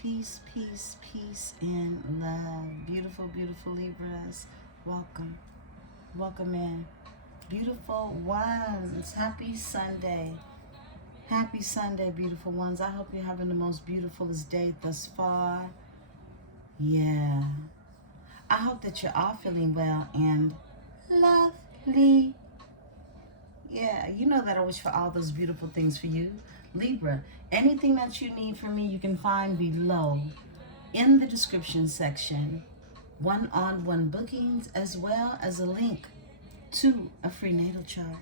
Peace, peace, peace, and love. Beautiful, beautiful Libras. Welcome. Welcome in. Beautiful ones. Happy Sunday. Happy Sunday, beautiful ones. I hope you're having the most beautifulest day thus far. Yeah. I hope that you're all feeling well and lovely. Yeah, you know that I wish for all those beautiful things for you. Libra, anything that you need from me, you can find below in the description section. One-on-one bookings, as well as a link to a free natal chart,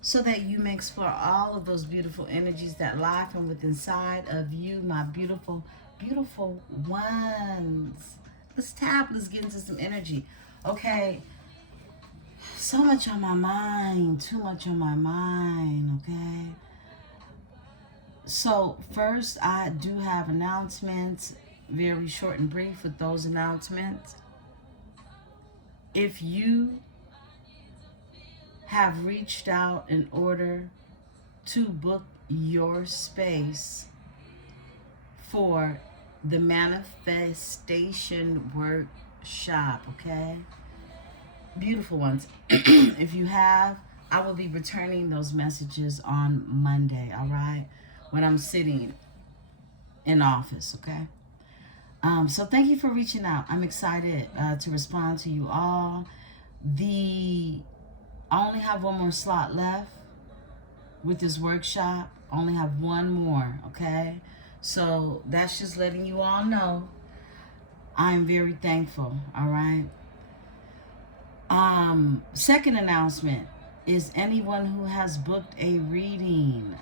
so that you may explore all of those beautiful energies that lie from within inside of you, my beautiful, beautiful ones. Let's tap, let's get into some energy. Okay, so much on my mind, too much on my mind, okay? So first, I do have announcements, very short and brief with those announcements. If you have reached out in order to book your space for the manifestation workshop, okay? Beautiful ones. If you have, I will be returning those messages on Monday, all right? When I'm sitting in office, okay? So thank you for reaching out. I'm excited to respond to you all. I only have one more slot left with this workshop. I only have one more, okay? So that's just letting you all know I'm very thankful, all right? Second announcement is anyone who has booked a reading,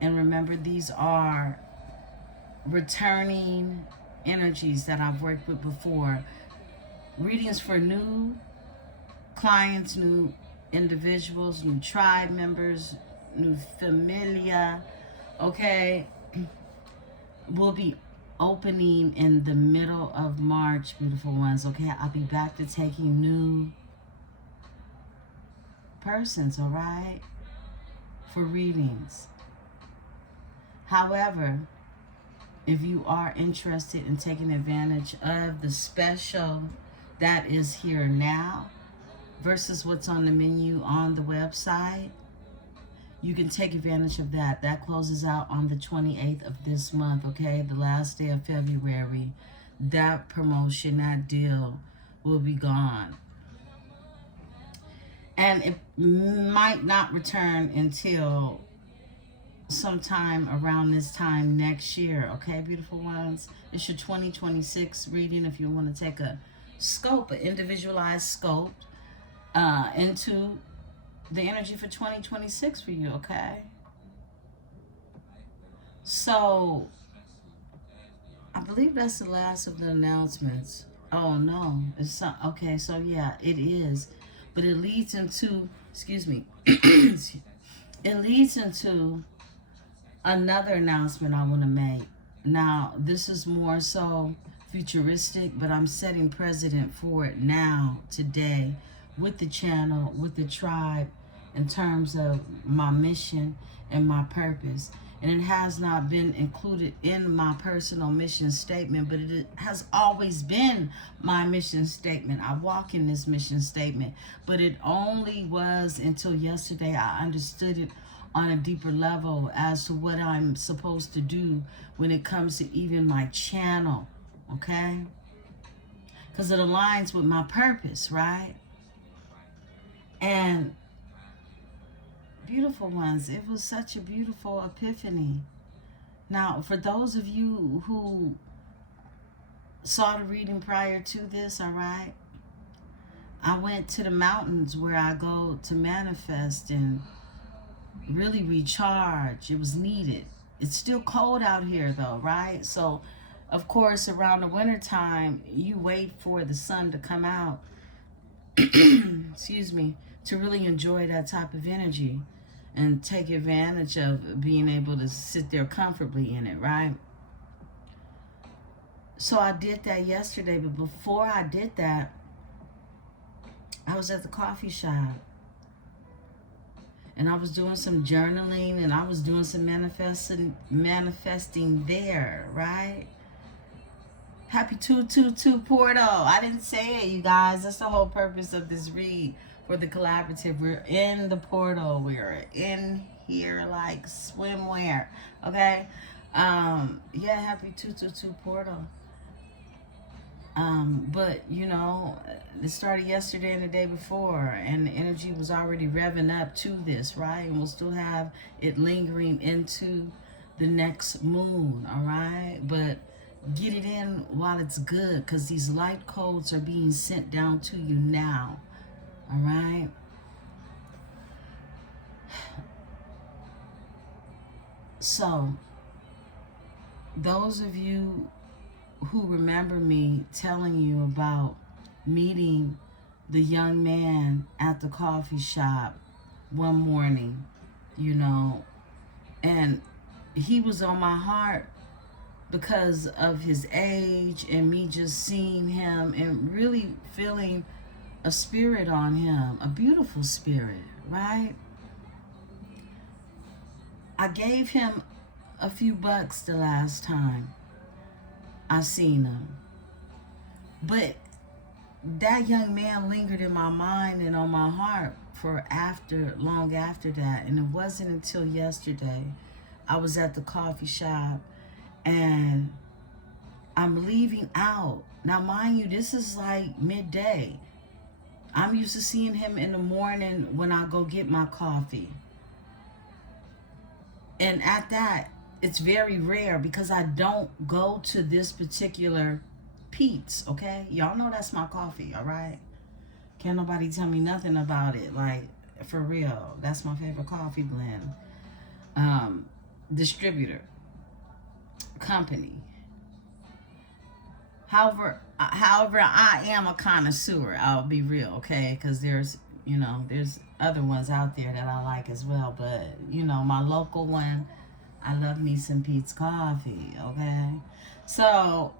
and remember, these are returning energies that I've worked with before. Readings for new clients, new individuals, new tribe members, new familia, okay? We'll be opening in the middle of March, beautiful ones, okay? I'll be back to taking new persons, all right, for readings. However, if you are interested in taking advantage of the special that is here now versus what's on the menu on the website, you can take advantage of that. That closes out on the 28th of this month, okay? The last day of February. That promotion, that deal will be gone. And it might not return until sometime around this time next year, okay, beautiful ones? It's your 2026 reading if you want to take a scope, an individualized scope into the energy for 2026 for you, okay? So I believe that's the last of the announcements. Oh no, it's not, okay, so yeah, it is. But it leads into, excuse me, it leads into another announcement I want to make. Now, this is more so futuristic, but I'm setting precedent for it now, today, with the channel, with the tribe, in terms of my mission and my purpose. And it has not been included in my personal mission statement, but it has always been my mission statement. I walk in this mission statement, but it only was until yesterday I understood it on a deeper level as to what I'm supposed to do when it comes to even my channel, okay? Because it aligns with my purpose, right? And beautiful ones, it was such a beautiful epiphany. Now, for those of you who saw the reading prior to this, all right, I went to the mountains where I go to manifest and really recharge. It was needed. It's still cold out here though, right? So of course around the winter time you wait for the sun to come out excuse me, to really enjoy that type of energy and take advantage of being able to sit there comfortably in it, right? So I did that yesterday, but before I did that, I was at the coffee shop. And I was doing some journaling, and I was doing some manifesting there, right? Happy 222 portal. I didn't say it, you guys. That's the whole purpose of this read for the collaborative. We're in the portal. We're in here like swimwear. Okay? Yeah, happy 222 portal. But you know, it started yesterday and the day before, and the energy was already revving up to this, right? And we'll still have it lingering into the next moon, all right? But get it in while it's good, because these light codes are being sent down to you now, all right? So, those of you who remember me telling you about meeting the young man at the coffee shop one morning, you know, and he was on my heart because of his age and me just seeing him and really feeling a spirit on him, a beautiful spirit, right? I gave him a few bucks the last time I seen him. But that young man lingered in my mind and on my heart for long after that. And it wasn't until yesterday I was at the coffee shop and I'm leaving out. Now, mind you, this is like midday. I'm used to seeing him in the morning when I go get my coffee. And at that, it's very rare because I don't go to this particular Pete's, okay? Y'all know that's my coffee, all right? Can't nobody tell me nothing about it. Like, for real, that's my favorite coffee blend. Distributor, company. However, I am a connoisseur. I'll be real, okay? Because there's other ones out there that I like as well. But, my local one, I love me some Pete's coffee, okay? So,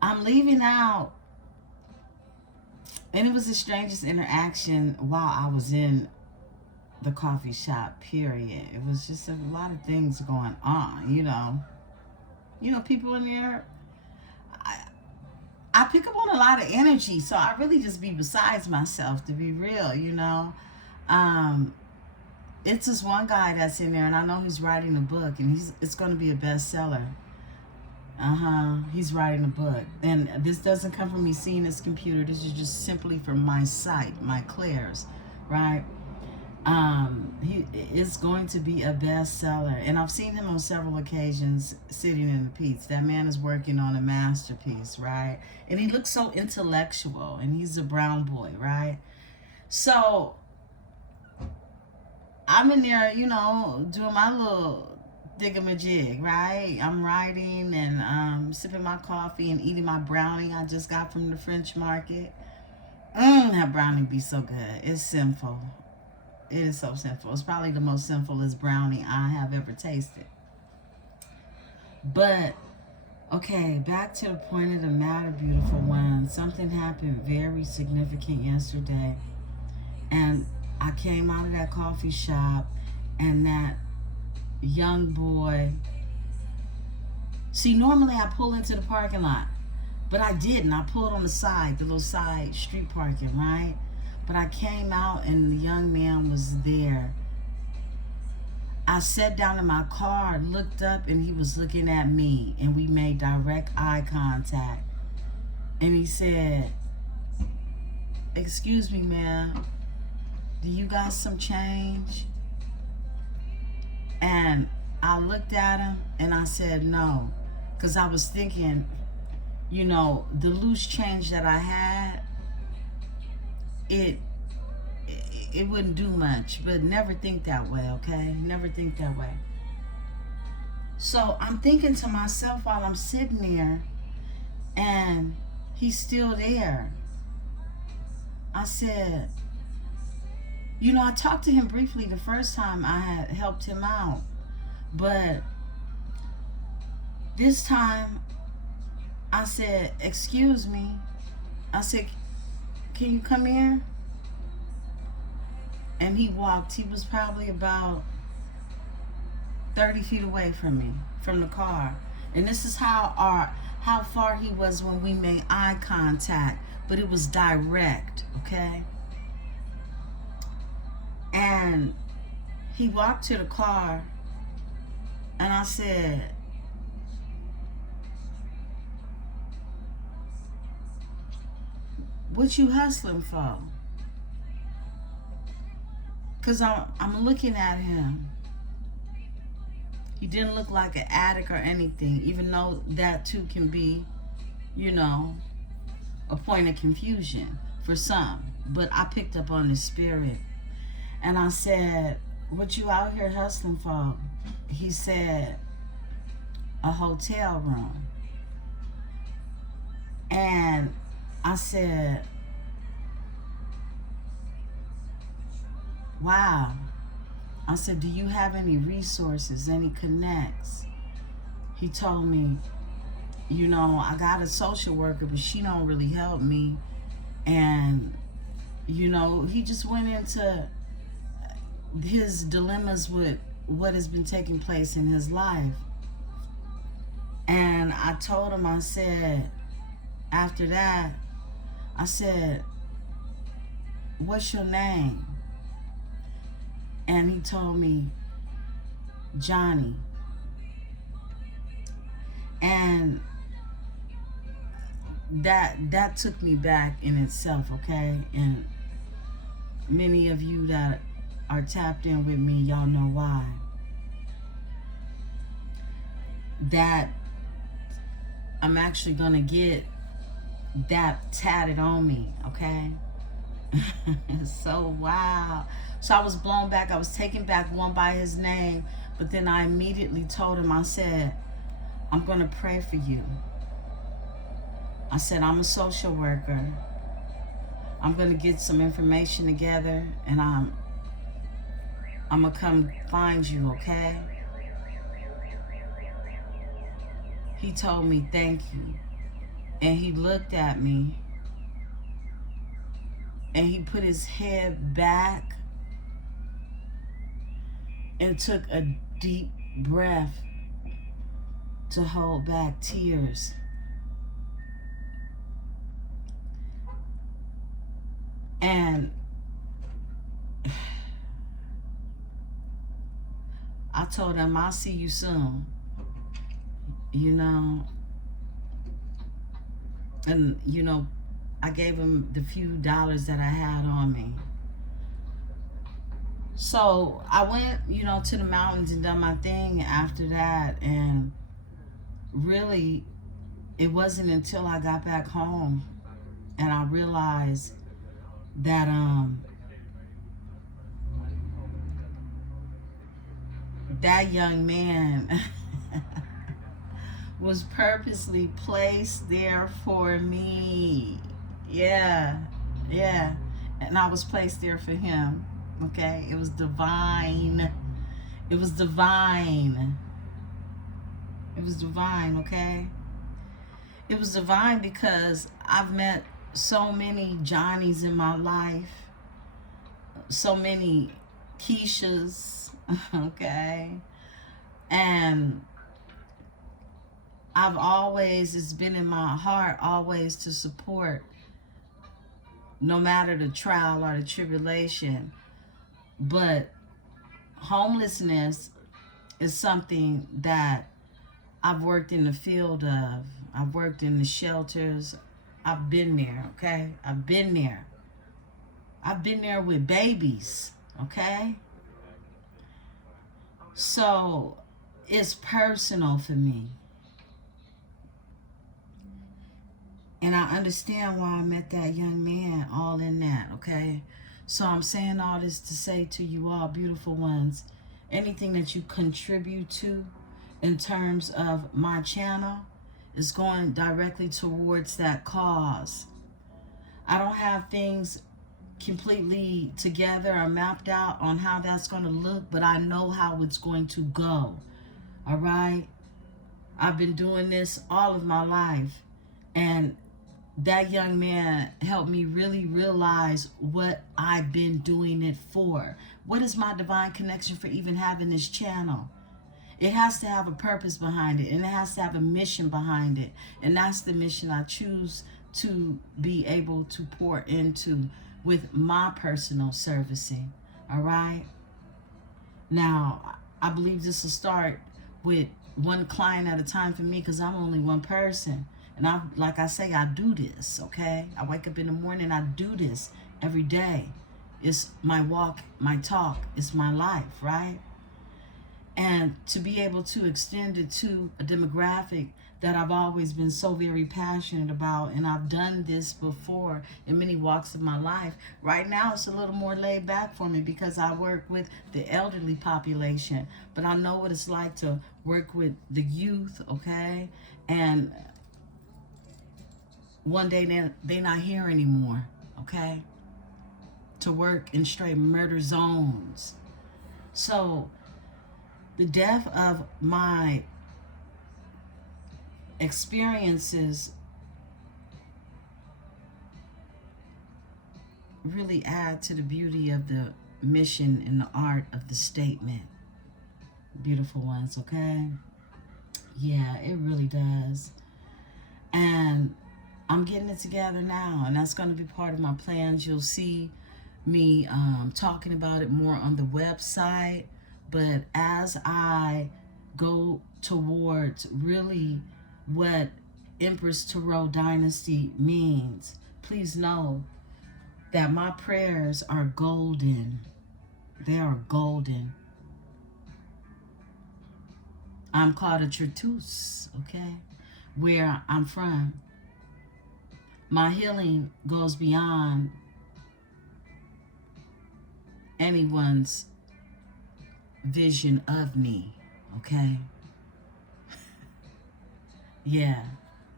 I'm leaving out, and it was the strangest interaction while I was in the coffee shop, period. It was just a lot of things going on, people in there, I pick up on a lot of energy, so I really just be besides myself, to be real, It's this one guy that's in there, and I know he's writing a book, and it's going to be a bestseller. He's writing a book. And this doesn't come from me seeing his computer. This is just simply from my sight, my clairs, right? He is going to be a bestseller. And I've seen him on several occasions sitting in the Pete's. That man is working on a masterpiece, right? And he looks so intellectual, and he's a brown boy, right? So I'm in there, doing my little thingamajig, right? I'm writing and sipping my coffee and eating my brownie I just got from the French market. That brownie be so good. It's sinful. It is so sinful. It's probably the most sinfulest brownie I have ever tasted. But, okay, back to the point of the matter, beautiful one. Something happened very significant yesterday. And I came out of that coffee shop, and that young boy. See, normally I pull into the parking lot, but I didn't. I pulled on the side, the little side street parking, right? But I came out and the young man was there. I sat down in my car, looked up, and he was looking at me, and we made direct eye contact. And he said, "Excuse me, ma'am, do you got some change?" And I looked at him and I said no, because I was thinking, the loose change that I had, it wouldn't do much. But never think that way, okay? Never think that way. So I'm thinking to myself while I'm sitting there, and he's still there. I said, I talked to him briefly the first time I had helped him out. But this time, I said, "Excuse me." I said, "Can you come here?" And he was probably about 30 feet away from me, from the car. And this is how far he was when we made eye contact, but it was direct, okay? And he walked to the car, and I said, "What you hustling for?" Because I'm looking at him. He didn't look like an addict or anything, even though that too can be, you know, a point of confusion for some. But I picked up on his spirit. And I said, "What you out here hustling for?" He said, "A hotel room." And I said, "Wow." I said, "Do you have any resources, any connects?" He told me, "You know, I got a social worker, but she don't really help me." And, you know, he just went into his dilemmas with what has been taking place in his life. And I told him, I said, after that, I said, "What's your name?" And he told me, "Johnny." And that took me back in itself, okay? And many of you that are tapped in with me, y'all know why. That I'm actually gonna get that tatted on me, okay? So wow. So I was blown back. I was taken back one by his name, but then I immediately told him, I said, "I'm gonna pray for you." I said, "I'm a social worker. I'm gonna get some information together, and I'm gonna come find you, okay?" He told me, "Thank you." And he looked at me, and he put his head back and took a deep breath to hold back tears. And I told him, "I'll see you soon." You know, and you know, I gave him the few dollars that I had on me. So I went, you know, to the mountains and done my thing after that. And really, it wasn't until I got back home and I realized that that young man was purposely placed there for me. Yeah, yeah. And I was placed there for him. Okay? It was divine. It was divine. It was divine, okay? It was divine because I've met so many Johnnies in my life, so many Keishas, okay? And it's been in my heart always to support, no matter the trial or the tribulation. But homelessness is something that I've worked in the field of. I've worked in the shelters. I've been there, okay? I've been there. I've been there with babies, okay? So it's personal for me. And I understand why I met that young man, all in that, okay? So I'm saying all this to say to you all, beautiful ones, anything that you contribute to in terms of my channel is going directly towards that cause. I don't have things completely together or mapped out on how that's going to look, but I know how it's going to go, all right? I've been doing this all of my life, and that young man helped me really realize what I've been doing it for. What is my divine connection for even having this channel? It has to have a purpose behind it, and it has to have a mission behind it. And that's the mission I choose to be able to pour into with my personal servicing. All right? Now, I believe this will start with one client at a time for me, because I'm only one person. And like I say, I do this, okay? I wake up in the morning, I do this every day. It's my walk, my talk, it's my life, right? And to be able to extend it to a demographic that I've always been so very passionate about, and I've done this before in many walks of my life. Right now, it's a little more laid back for me because I work with the elderly population, but I know what it's like to work with the youth, okay? And one day they're not here anymore, okay? To work in straight murder zones. So the depth of my experiences really add to the beauty of the mission and the art of the statement. Beautiful ones, okay? Yeah, it really does. And I'm getting it together now, and that's going to be part of my plans. You'll see me talking about it more on the website, but as I go towards really what Empress Tarot Dynasty means, please know that my prayers are golden. They are golden. I'm called a Tertus, okay? Where I'm from. My healing goes beyond anyone's vision of me, okay? Yeah.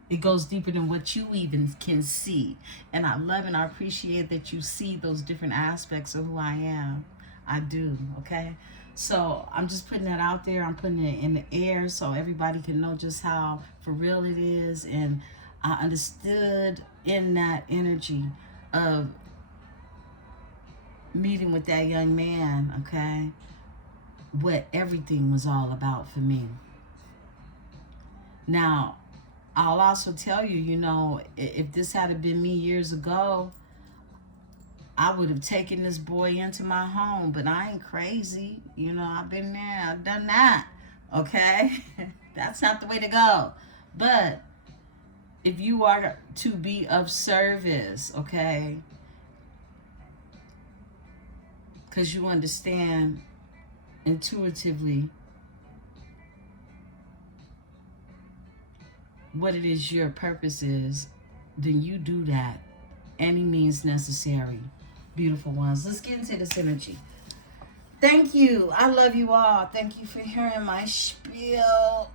It goes deeper than what you even can see. And I love and I appreciate that you see those different aspects of who I am. I do, okay? So I'm just putting that out there. I'm putting it in the air so everybody can know just how for real it is. And I understood in that energy of meeting with that young man, okay, what everything was all about for me. Now, I'll also tell you, you know, if this had been me years ago, I would have taken this boy into my home, but I ain't crazy. You know, I've been there, I've done that, okay? That's not the way to go. But if you are to be of service, okay, because you understand intuitively what it is your purpose is, then you do that. Any means necessary. Beautiful ones. Let's get into this energy. Thank you. I love you all. Thank you for hearing my spiel.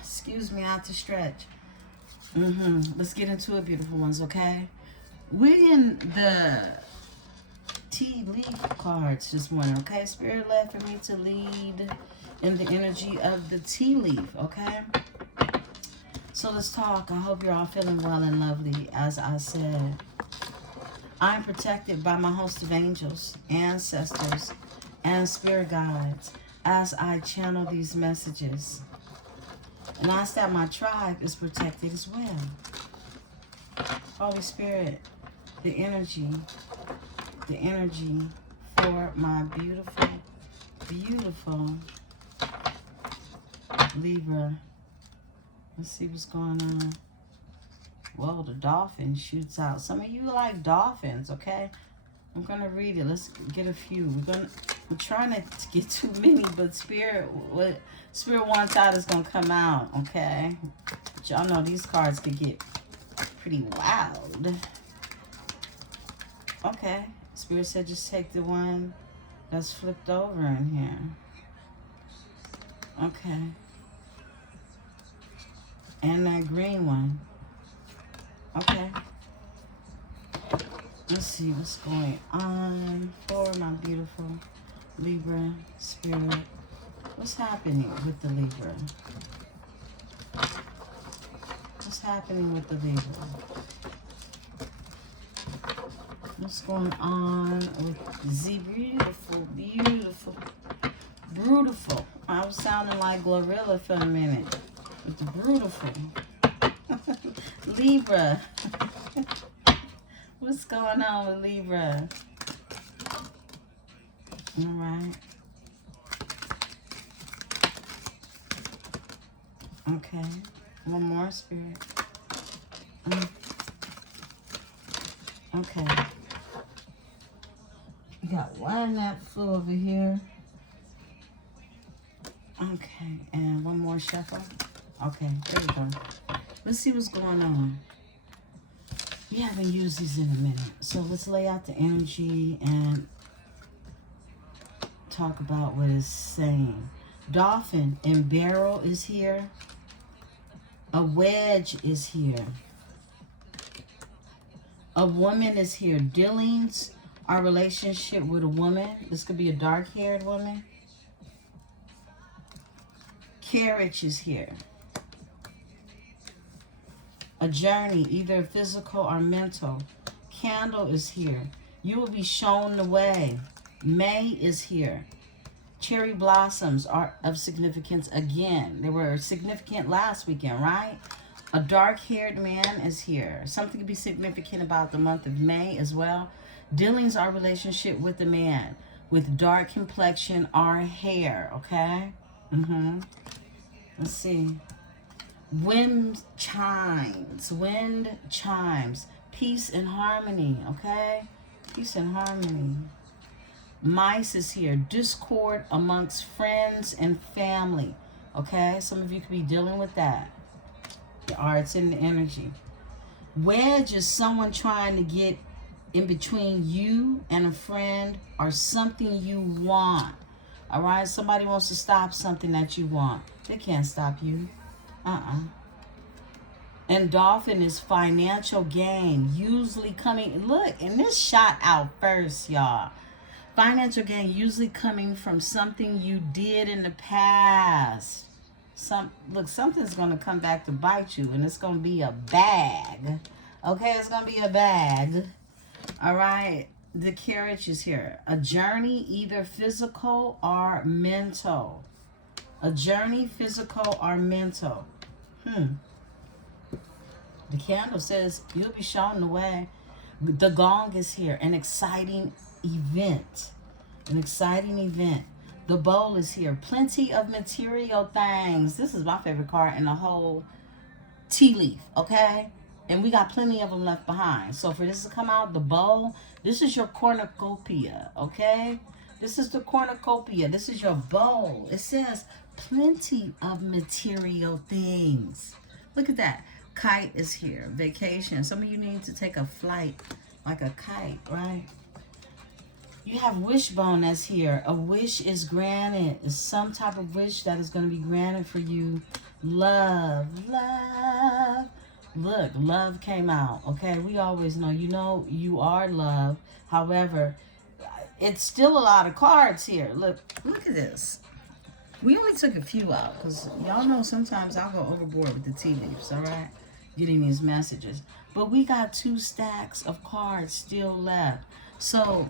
Excuse me, I have to stretch. Let's get into it, beautiful ones, okay? We're in the tea leaf cards this morning, okay? Spirit led for me to lead in the energy of the tea leaf, okay? So let's talk. I hope you're all feeling well and lovely. As I said, I'm protected by my host of angels, ancestors, and spirit guides as I channel these messages. And I ask that my tribe is protected as well. Holy Spirit, the energy for my beautiful, beautiful Libra. Let's see what's going on. Well, the dolphin shoots out. Some of you like dolphins, okay? I'm going to read it. Let's get a few. We're trying to get too many, but what Spirit wants out is going to come out, okay? But y'all know these cards could get pretty wild. Okay. Spirit said just take the one that's flipped over in here. Okay. And that green one. Okay. Let's see what's going on for my beautiful Libra spirit. What's happening with the Libra? What's happening with the Libra? What's going on with Z? Beautiful, beautiful, beautiful. I was sounding like Glorilla for a minute. With the beautiful. Libra. What's going on with Libra? All right. Okay. One more, Spirit. Okay. You got one napful over here. Okay. And one more shuffle. Okay. There we go. Let's see what's going on. We haven't used these in a minute. So let's lay out the energy and talk about what it's saying. Dolphin and barrel is here. A wedge is here. A woman is here. Dealings, our relationship with a woman. This could be a dark-haired woman. Carriage is here. A journey, either physical or mental. Candle is here. You will be shown the way. May is here. Cherry blossoms are of significance again. They were significant last weekend, right? A dark-haired man is here. Something to be significant about the month of May as well. Dealings our relationship with the man with dark complexion or hair, okay? Let's see. Wind chimes. Peace and harmony, okay? Peace and harmony. Mice is here. Discord amongst friends and family. Okay? Some of you could be dealing with that. Or it's in the energy. Wedge is someone trying to get in between you and a friend or something you want. Alright? Somebody wants to stop something that you want. They can't stop you. And dolphin is financial gain. Usually coming... Look, and this shot out first, y'all. Financial gain usually coming from something you did in the past. Look, something's going to come back to bite you, and it's going to be a bag. Okay, it's going to be a bag. All right, the carriage is here. A journey, either physical or mental. A journey, physical or mental. The candle says you'll be shown the way. The gong is here. An exciting event. An exciting event. The bowl is here. Plenty of material things. This is my favorite card in the whole tea leaf, okay? And we got plenty of them left behind. So for this to come out, the bowl, this is your cornucopia, okay? This is the cornucopia. This is your bowl. It says plenty of material things. Look at that. Kite is here. Vacation. Some of you need to take a flight like a kite, right? You have wishbone that's here. A wish is granted. It's some type of wish that is going to be granted for you. Love. Love. Look, love came out. Okay, we always know. You know you are love. However, it's still a lot of cards here. Look at this. We only took a few out because y'all know sometimes I'll go overboard with the tea leaves, all right? Getting these messages. But we got 2 stacks of cards still left. So,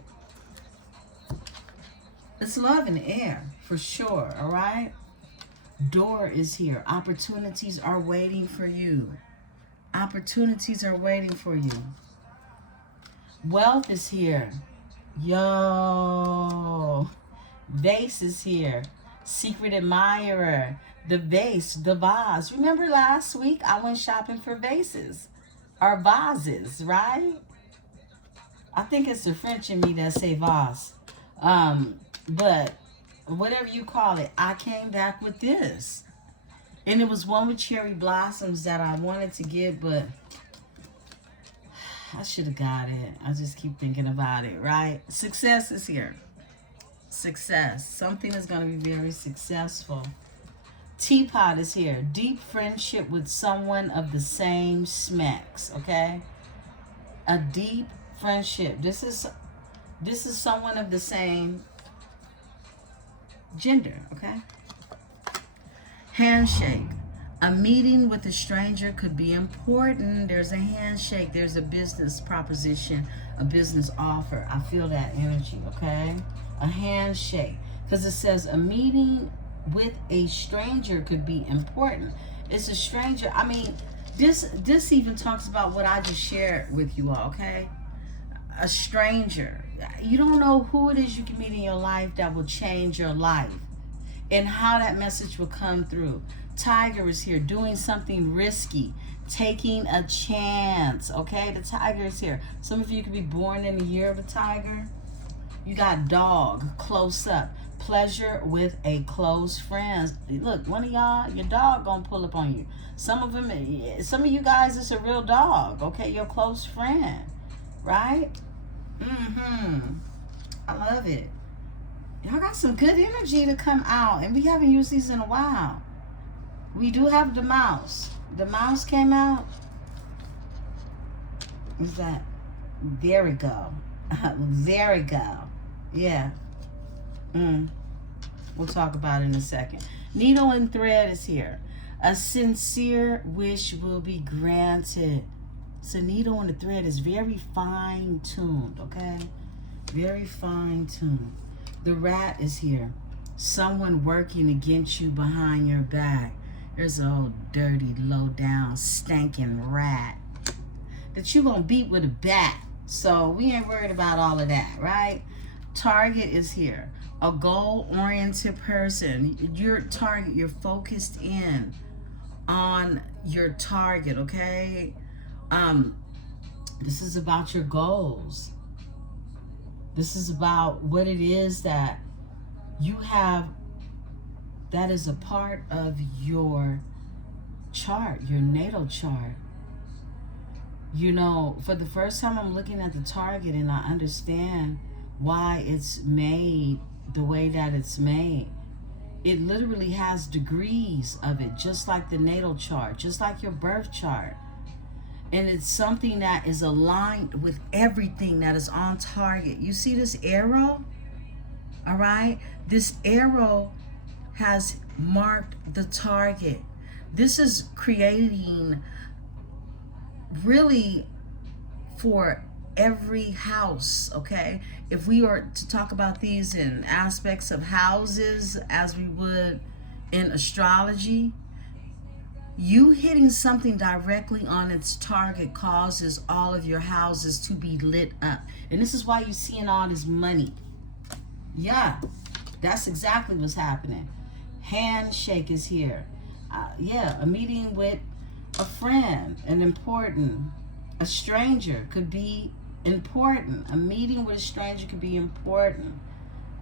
it's love in the air, for sure, all right? Door is here. Opportunities are waiting for you. Opportunities are waiting for you. Wealth is here. Yo. Vase is here. Secret admirer. The vase, the vase. Remember last week I went shopping for vases. Or vases, right? I think it's the French in me that say vase. But whatever you call it, I came back with this. And it was one with cherry blossoms that I wanted to get, but I should have got it. I just keep thinking about it, right? Success is here. Success. Something is going to be very successful. Teapot is here. Deep friendship with someone of the same smacks, okay? A deep friendship. This is someone of the same gender, okay? Handshake. A meeting with a stranger could be important. There's a handshake. There's a business proposition, a business offer. I feel that energy, okay? A handshake. Because it says a meeting with a stranger could be important. It's a stranger. I mean, this even talks about what I just shared with you all, okay? A stranger. You don't know who it is you can meet in your life that will change your life and how that message will come through. Tiger is here doing something risky, taking a chance, okay? The tiger is here. Some of you could be born in the year of a tiger. You got dog, close up. Pleasure with a close friend. Look, one of y'all, your dog gonna pull up on you. Some of you guys, it's a real dog, okay? Your close friend, right? I love it. Y'all got some good energy to come out, and we haven't used these in a while. We do have the mouse. The mouse came out. What's that? There we go. There we go. Yeah. We'll talk about it in a second. Needle and thread is here. A sincere wish will be granted. So needle and the thread is very fine-tuned, okay? Very fine-tuned. The rat is here. Someone working against you behind your back. There's an old dirty, low-down, stinking rat that you gonna beat with a bat. So we ain't worried about all of that, right? Target is here. A goal-oriented person. Your target, you're focused in on your target, okay? This is about your goals. This is about what it is that you have that is a part of your chart, your natal chart. You know, for the first time I'm looking at the target and I understand why it's made the way that it's made. It literally has degrees of it, just like the natal chart, just like your birth chart. And it's something that is aligned with everything that is on target. You see this arrow? All right? This arrow has marked the target. This is creating really for every house, okay? If we were to talk about these in aspects of houses as we would in astrology, you hitting something directly on its target causes all of your houses to be lit up. And this is why you're seeing all this money. Yeah, that's exactly what's happening. Handshake is here. Yeah, a meeting with a friend, a stranger could be important. A meeting with a stranger could be important.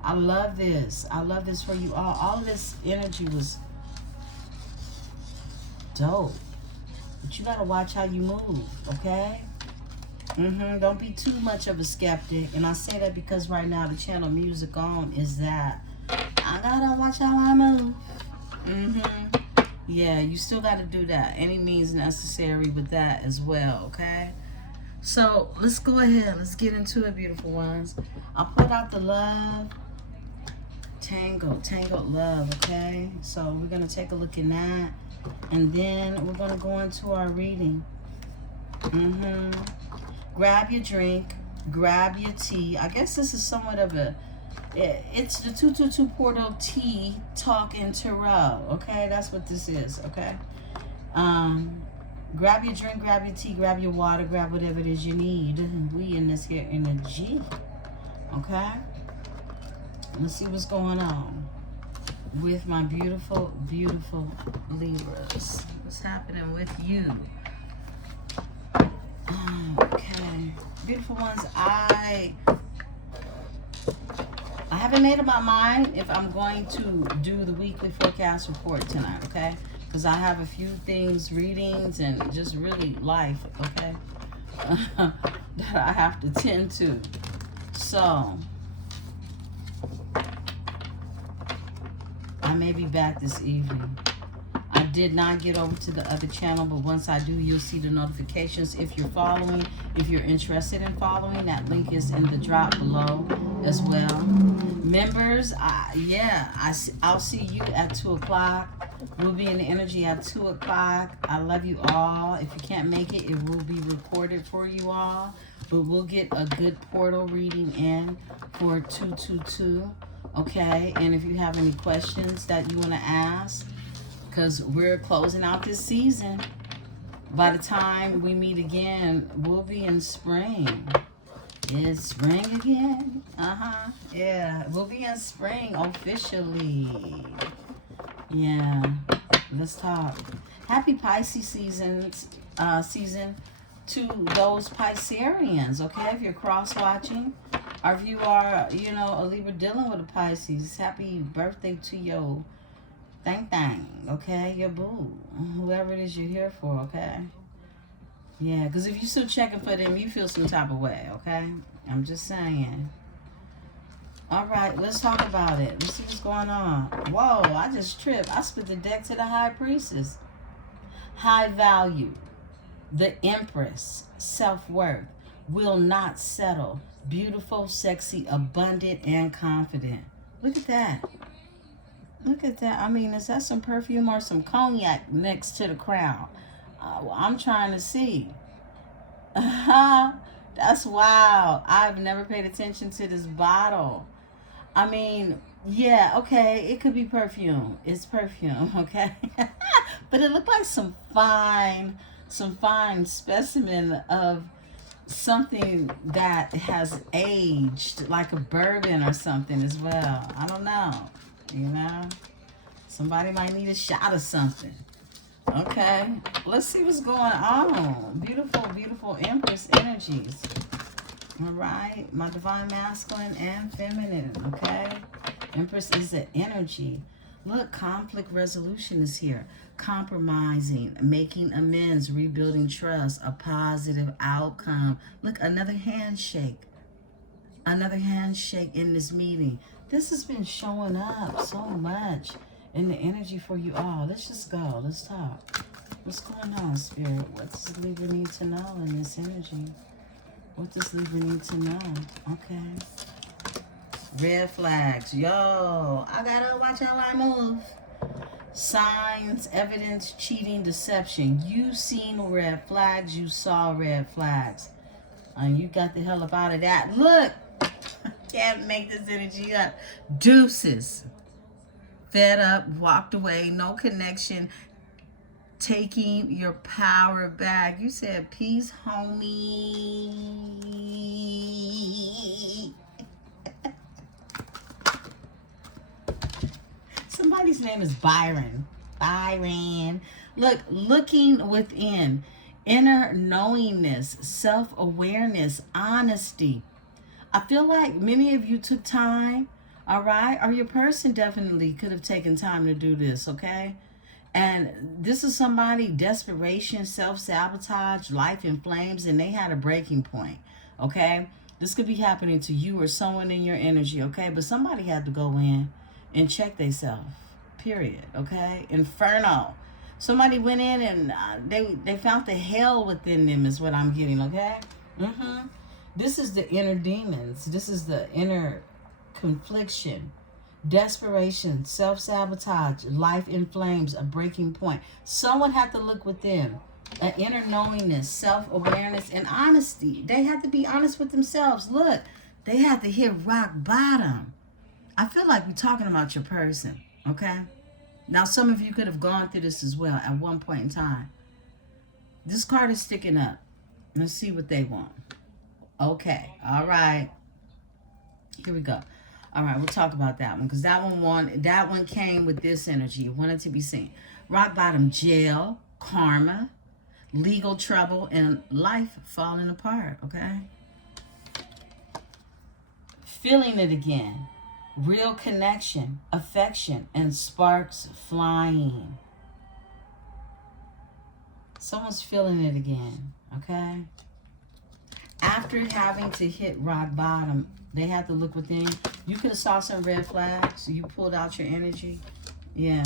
I love this. I love this for you all. All of this energy was dope. But you gotta watch how you move, okay? Don't be too much of a skeptic. And I say that because right now the channel Music On is that I gotta watch how I move. Yeah, you still gotta do that. Any means necessary with that as well, okay? So let's go ahead. Let's get into it, beautiful ones. I'll put out the love. Tangled love, okay? So we're gonna take a look at that. And then we're gonna go into our reading. Grab your drink, grab your tea. I guess this is somewhat of a, it's the 222 Portal Tea Talking Tarot, okay? That's what this is, okay? Grab your drink, grab your tea, grab your water, grab whatever it is you need. We in this here energy, okay? Let's see what's going on with my beautiful, beautiful Libras. What's happening with you? Okay, beautiful ones. I haven't made up my mind if I'm going to do the weekly forecast report tonight, okay? Because I have a few things, readings, and just really life, okay, that I have to tend to. So I may be back this evening. I did not get over to the other channel, but once I do, you'll see the notifications. If you're following, if you're interested in following, that link is in the drop below as well. Members, I'll see you at 2 o'clock. We'll be in the energy at 2 o'clock. I love you all. If you can't make it, it will be recorded for you all. But we'll get a good portal reading in for 222. Okay? And if you have any questions that you want to ask, because we're closing out this season. By the time we meet again, we'll be in spring. It's spring again. Yeah, we'll be in spring officially. Yeah, let's talk. Happy Pisces season to those Pisceans, okay? If you're cross-watching, or if you are, you know, a Libra dealing with a Pisces, happy birthday to your thang, okay? Your boo, whoever it is you're here for, okay? Yeah, because if you're still checking for them, you feel some type of way, okay? I'm just saying. All right, let's talk about it. Let's see what's going on. Whoa, I just tripped. I split the deck to the High Priestess. High value. The Empress. Self-worth. Will not settle. Beautiful, sexy, abundant, and confident. Look at that. Look at that. I mean, is that some perfume or some cognac next to the crown? I'm trying to see. That's wild. I've never paid attention to this bottle. I mean, yeah, okay, it could be perfume. It's perfume, okay? But it looked like some fine specimen of something that has aged, like a bourbon or something as well. I don't know, you know? Somebody might need a shot of something. Okay, let's see what's going on. Beautiful, beautiful Empress energies. All right, my divine masculine and feminine, okay? Empress is an energy. Look, conflict resolution is here. Compromising, making amends, rebuilding trust, a positive outcome. Look, another handshake. Another handshake in this meeting. This has been showing up so much in the energy for you all. Let's just go. Let's talk. What's going on, Spirit? What does Libra need to know in this energy? What does Libra need to know? Okay. Red flags. Yo, I gotta watch how I move. Signs, evidence, cheating, deception. You seen red flags. You saw red flags. And you got the hell up out of that. Look. Can't make this energy up. Deuces. Fed up, walked away, no connection, taking your power back. You said peace, homie. Somebody's name is Byron. Byron. Look, looking within, inner knowingness, self-awareness, honesty. I feel like many of you took time. All right, or your person definitely could have taken time to do this, okay? And this is somebody, desperation, self-sabotage, life in flames, and they had a breaking point, okay? This could be happening to you or someone in your energy, okay? But somebody had to go in and check themselves, period, okay? Inferno. Somebody went in and they found the hell within them is what I'm getting, okay? This is the inner demons. This is the inner confliction, desperation, self-sabotage, life in flames, a breaking point. Someone had to look within. An inner knowingness, self-awareness, and honesty. They had to be honest with themselves. Look, they had to hit rock bottom. I feel like we're talking about your person, okay? Now, some of you could have gone through this as well at one point in time. This card is sticking up. Let's see what they want. Okay, all right. Here we go. All right, we'll talk about that one because that one came with this energy. You wanted to be seen. Rock bottom, jail, karma, legal trouble, and life falling apart, okay? Feeling it again. Real connection, affection, and sparks flying. Someone's feeling it again, okay? After having to hit rock bottom, they had to look within. You could have saw some red flags. You pulled out your energy. Yeah.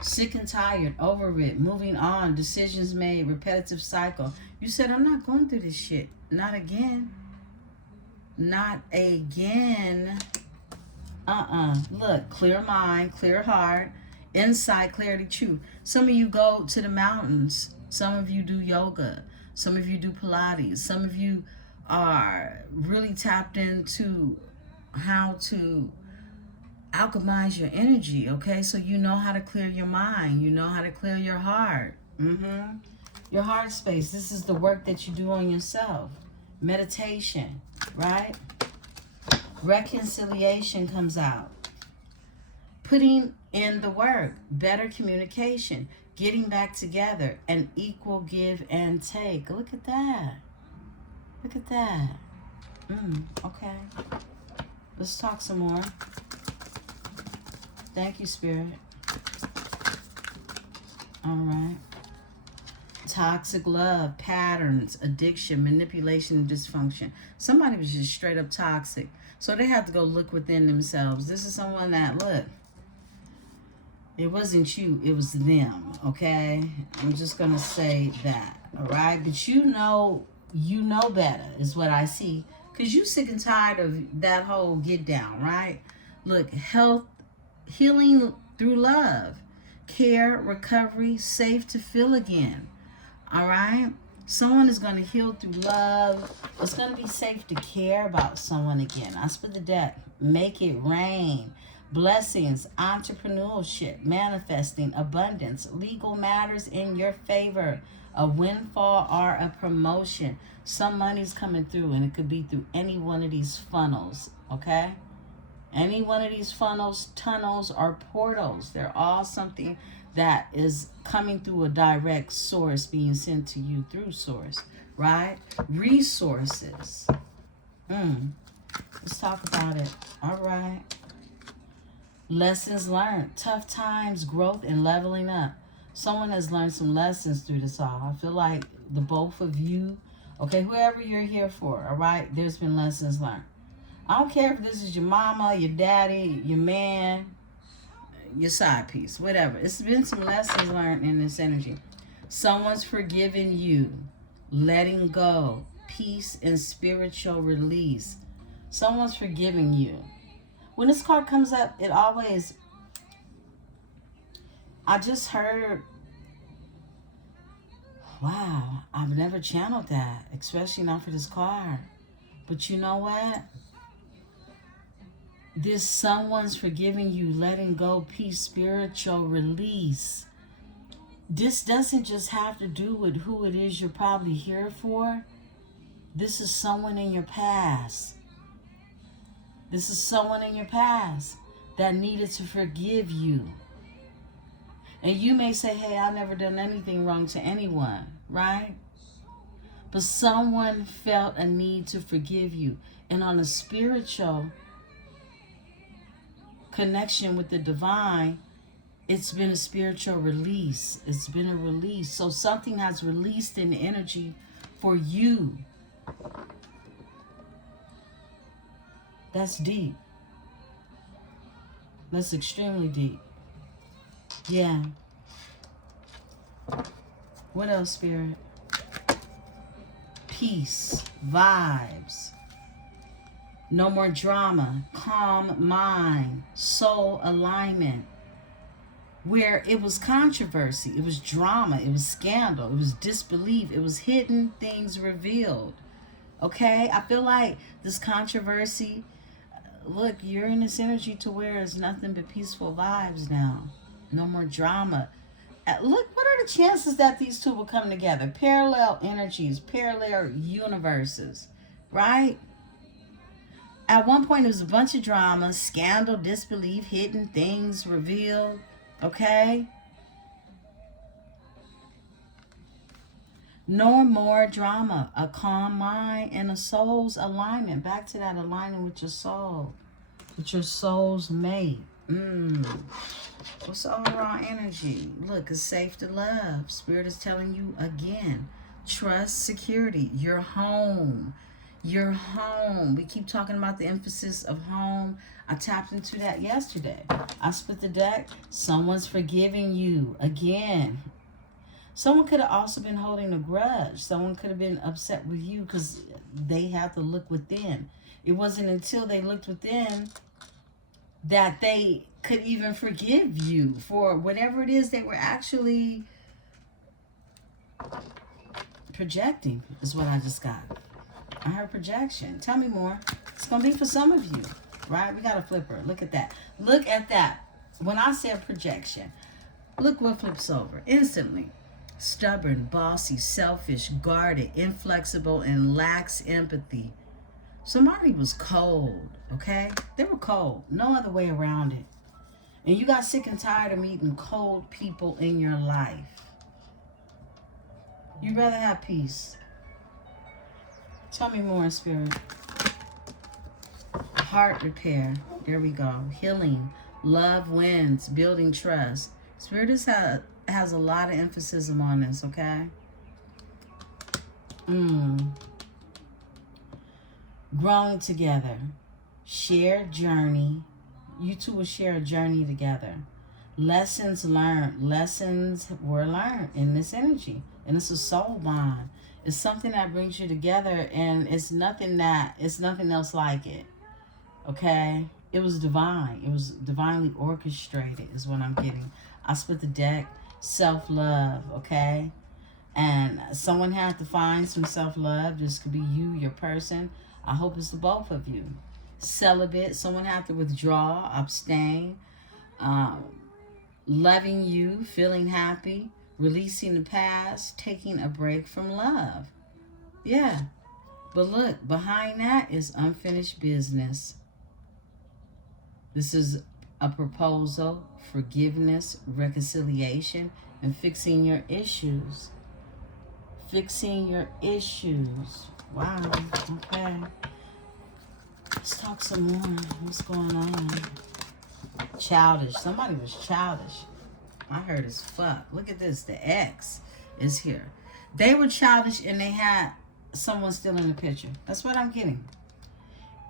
Sick and tired, over it, moving on, decisions made, repetitive cycle. You said, I'm not going through this shit. Not again. Not again. Look, clear mind, clear heart, Insight, clarity, truth. Some of you go to the mountains. Some of you do yoga. Some of you do Pilates. Some of you are really tapped into how to alchemize your energy, okay? So you know how to clear your mind. You know how to clear your heart. Your heart space. This is the work that you do on yourself. Meditation, right? Reconciliation comes out. Putting in the work. Better communication. Getting back together. An equal give and take. Look at that. Look at that. Okay. Let's talk some more. Thank you, Spirit. All right. Toxic love, patterns, addiction, manipulation, and dysfunction. Somebody was just straight up toxic. So they have to go look within themselves. This is someone that, look, it wasn't you, it was them, okay? I'm just going to say that, all right? But you know better is what I see. Because you sick and tired of that whole get down, right? Look, health, healing through love, care, recovery, safe to feel again. All right? Someone is going to heal through love. It's going to be safe to care about someone again. I split the deck. Make it rain. Blessings, entrepreneurship, manifesting, abundance, legal matters in your favor, a windfall or a promotion. Some money's coming through, and it could be through any one of these funnels, okay? Any one of these funnels, tunnels, or portals. They're all something that is coming through a direct source being sent to you through source, right? Resources. Let's talk about it. All right. Lessons learned. Tough times, growth, and leveling up. Someone has learned some lessons through this all. I feel like the both of you, okay, whoever you're here for, all right, there's been lessons learned. I don't care if this is your mama, your daddy, your man, your side piece, whatever. It's been some lessons learned in this energy. Someone's forgiven you, letting go, peace and spiritual release. Someone's forgiving you. When this card comes up, it always, I just heard, wow, I've never channeled that, especially not for this card. But you know what? This someone's forgiving you, letting go, peace, spiritual release. This doesn't just have to do with who it is you're probably here for. This is someone in your past. This is someone in your past that needed to forgive you. And you may say, hey, I've never done anything wrong to anyone, right? But someone felt a need to forgive you. And on a spiritual connection with the divine, it's been a spiritual release. It's been a release. So something has released in the energy for you. That's deep. That's extremely deep. Yeah. What else, Spirit? Peace, vibes. No more drama, calm mind, soul alignment. Where it was controversy, it was drama, it was scandal, it was disbelief, it was hidden things revealed. Okay? I feel like this controversy, look, you're in this energy to where it's nothing but peaceful vibes now. No more drama. Look, what are the chances that these two will come together? Parallel energies, parallel universes, right? At one point, there was a bunch of drama, scandal, disbelief, hidden things revealed, okay? No more drama, a calm mind and a soul's alignment. Back to that aligning with your soul, with your soul's mate. What's the overall energy? Look, it's safe to love. Spirit is telling you again, trust, security, your home. Your home. We keep talking about the emphasis of home. I tapped into that yesterday. I split the deck. Someone's forgiving you again. Someone could have also been holding a grudge. Someone could have been upset with you because they have to look within. It wasn't until they looked within that they could even forgive you for whatever it is they were actually projecting, is what I just got. I heard projection. Tell me more. It's going to be for some of you, right? We got a flipper. Look at that. Look at that. When I said projection, look what flips over instantly. Stubborn, bossy, selfish, guarded, inflexible, and lacks empathy. Somebody was cold, okay? They were cold. No other way around it. And you got sick and tired of meeting cold people in your life. You'd rather have peace. Tell me more, Spirit. Heart repair. There we go. Healing. Love wins. Building trust. Spirit has a lot of emphasis on this, okay? Growing together. Shared journey. You two will share a journey together. Lessons learned. Lessons were learned in this energy. And it's a soul bond. It's something that brings you together, and it's nothing else like it. Okay? It was divine. It was divinely orchestrated is what I'm getting. I split the deck. Self-love, okay? And someone had to find some self-love. This could be you, your person. I hope it's the both of you. Celibate. Someone had to withdraw, abstain. Loving you, feeling happy. Releasing the past, taking a break from love. Yeah. But look, behind that is unfinished business. This is a proposal, forgiveness, reconciliation, and fixing your issues. Fixing your issues. Wow. Okay. Let's talk some more. What's going on? Childish. Somebody was childish. I heard as fuck. Look at this. The X is here. They were childish and they had someone still in the picture. That's what I'm getting.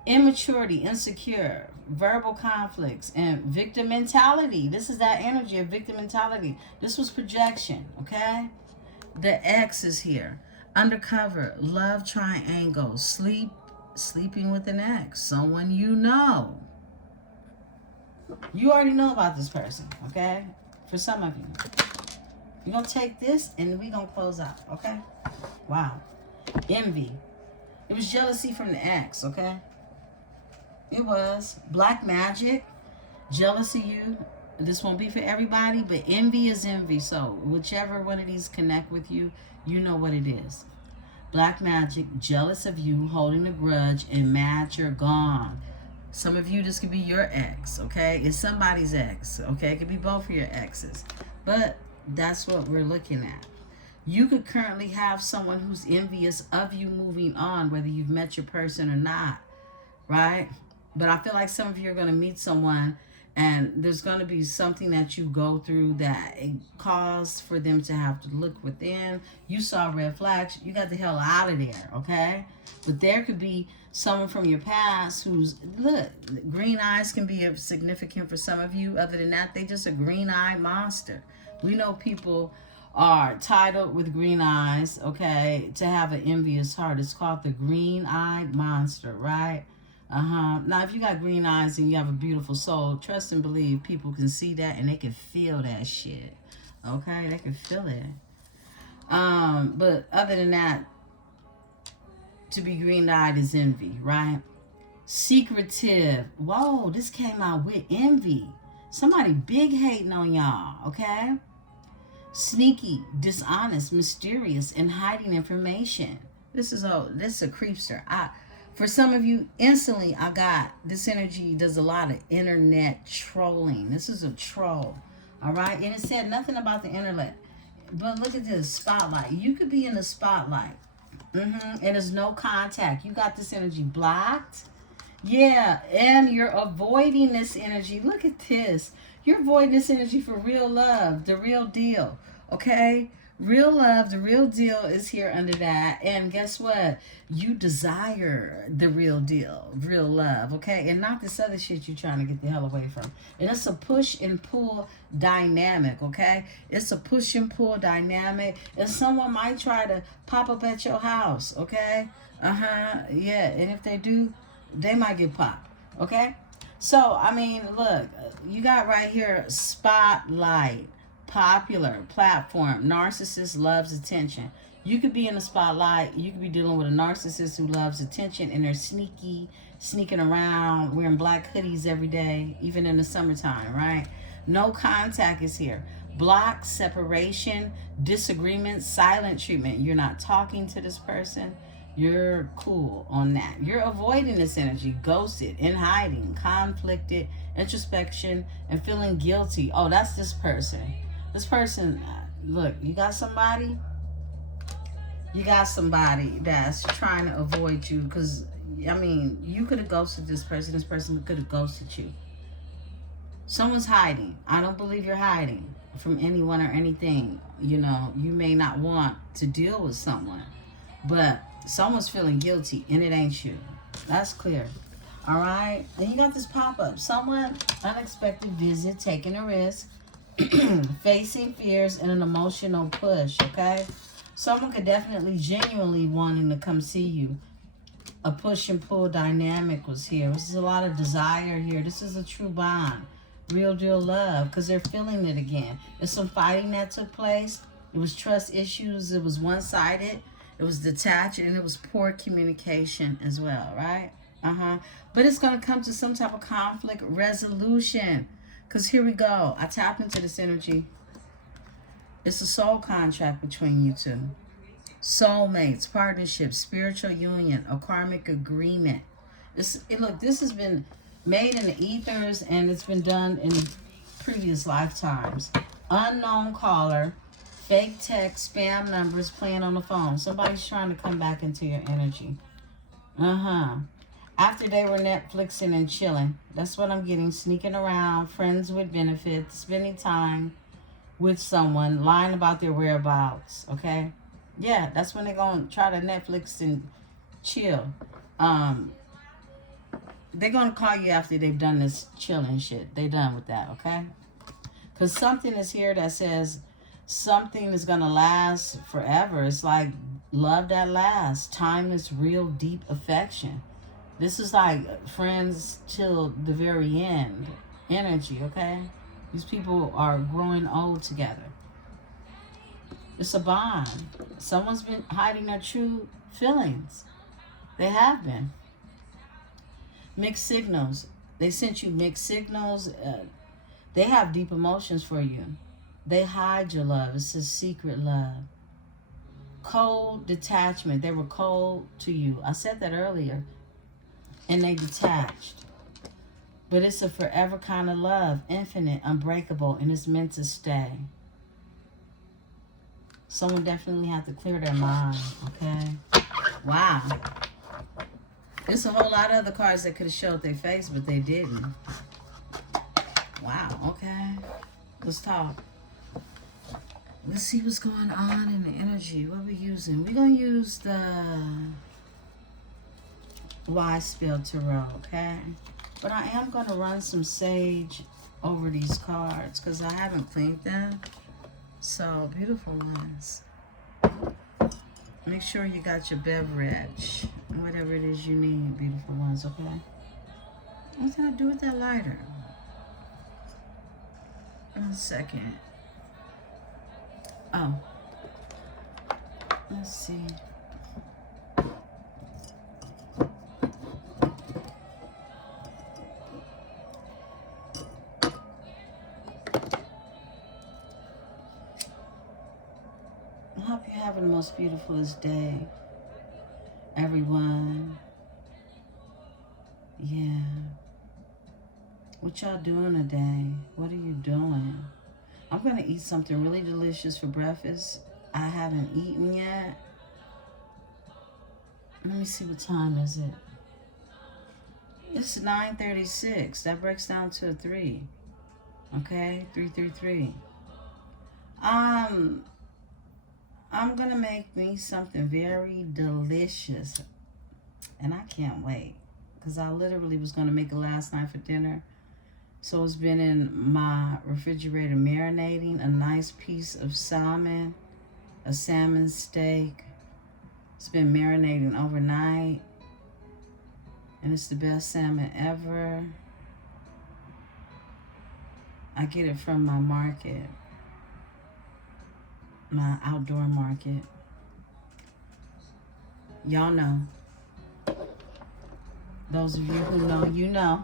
Immaturity, insecure, verbal conflicts, and victim mentality. This is that energy of victim mentality. This was projection, okay? The X is here. Undercover, love triangle, sleeping with an X. Someone you know. You already know about this person, okay? For some of you. We're going to take this and we're going to close out, okay? Wow. Envy. It was jealousy from the ex, okay? It was. Black magic. Jealousy you. This won't be for everybody, but envy is envy. So whichever one of these connect with you, you know what it is. Black magic, jealous of you, holding a grudge, and mad you're gone. Some of you, this could be your ex, okay? It's somebody's ex, okay? It could be both of your exes. But that's what we're looking at. You could currently have someone who's envious of you moving on, whether you've met your person or not, right? But I feel like some of you are going to meet someone and there's going to be something that you go through that it caused for them to have to look within. You saw red flags. You got the hell out of there, okay? But there could be someone from your past who's, look, green eyes can be significant for some of you. Other than that, they just a green-eyed monster. We know people are titled with green eyes, okay, to have an envious heart. It's called the green-eyed monster, right? Now, if you got green eyes and you have a beautiful soul, trust and believe people can see that and they can feel that shit. Okay? They can feel it. But other than that, to be green-eyed is envy, right? Secretive. Whoa, this came out with envy. Somebody big hating on y'all, okay? Sneaky, dishonest, mysterious, and hiding information. This is a creepster. For some of you, instantly, I got this energy does a lot of internet trolling. This is a troll, all right? And it said nothing about the internet. But look at this, spotlight. You could be in the spotlight, and there's no contact. You got this energy blocked. Yeah, and you're avoiding this energy. Look at this. You're avoiding this energy for real love, the real deal, okay? Real love, the real deal is here under that. And guess what? You desire the real deal, real love, okay? And not this other shit you're trying to get the hell away from. And it's a push and pull dynamic, okay? It's a push and pull dynamic. And someone might try to pop up at your house, okay? Yeah, and if they do, they might get popped, okay? So, I mean, look, you got right here spotlight, popular, platform, narcissist loves attention. You could be in the spotlight. You could be dealing with a narcissist who loves attention and they're sneaky, sneaking around, wearing black hoodies every day, even in the summertime, right? No contact is here. Block, separation, disagreement, silent treatment. You're not talking to this person. You're cool on that. You're avoiding this energy, ghosted, in hiding, conflicted, introspection, and feeling guilty. Oh, that's this person. This person, look, you got somebody that's trying to avoid you because, I mean, you could have ghosted this person could have ghosted you. Someone's hiding. I don't believe you're hiding from anyone or anything. You know, you may not want to deal with someone, but someone's feeling guilty and it ain't you. That's clear. All right. And you got this pop-up. Someone, unexpected visit, taking a risk, facing fears, and an emotional push, okay? Someone could definitely genuinely wanting to come see you. A push and pull dynamic was here. This is a lot of desire here. This is a true bond. Real deal love, because they're feeling it again. There's some fighting that took place. It was trust issues. It was one-sided. It was detached, and it was poor communication as well, right? But it's going to come to some type of conflict resolution. Because here we go. I tap into this energy. It's a soul contract between you two. Soulmates, partnership, spiritual union, a karmic agreement. Look, this has been made in the ethers and it's been done in previous lifetimes. Unknown caller, fake text, spam numbers playing on the phone. Somebody's trying to come back into your energy. After they were Netflixing and chilling. That's what I'm getting. Sneaking around, friends with benefits, spending time with someone, lying about their whereabouts, okay? Yeah, that's when they're going to try to Netflix and chill. They're going to call you after they've done this chilling shit. They done with that, okay? Because something is here that says something is going to last forever. It's like love that lasts. Timeless, real, deep affection. This is like friends till the very end energy, okay? These people are growing old together. It's a bond. Someone's been hiding their true feelings. They have been. Mixed signals. They sent you mixed signals. They have deep emotions for you. They hide your love. It's a secret love. Cold detachment. They were cold to you. I said that earlier. And they detached. But it's a forever kind of love. Infinite, unbreakable, and it's meant to stay. Someone definitely had to clear their mind, okay? Wow. There's a whole lot of other cards that could have showed their face, but they didn't. Wow, okay. Let's talk. Let's see what's going on in the energy. What are we using? We're going to use the Y spell Tarot, okay? But I am going to run some sage over these cards because I haven't cleaned them. So, beautiful ones. Make sure you got your beverage. Whatever it is you need, beautiful ones, okay? What's going to do with that lighter? 1 second. Oh. Let's see. I hope you're having the most beautifulest day, everyone. Yeah. What y'all doing today? What are you doing? I'm going to eat something really delicious for breakfast. I haven't eaten yet. Let me see, what time is it? It's 9:36. That breaks down to a 3. Okay? 333. I'm going to make me something very delicious. And I can't wait. Because I literally was going to make it last night for dinner. So it's been in my refrigerator marinating. A nice piece of salmon. A salmon steak. It's been marinating overnight. And it's the best salmon ever. I get it from my market, my outdoor market. Y'all know. Those of you who know, you know.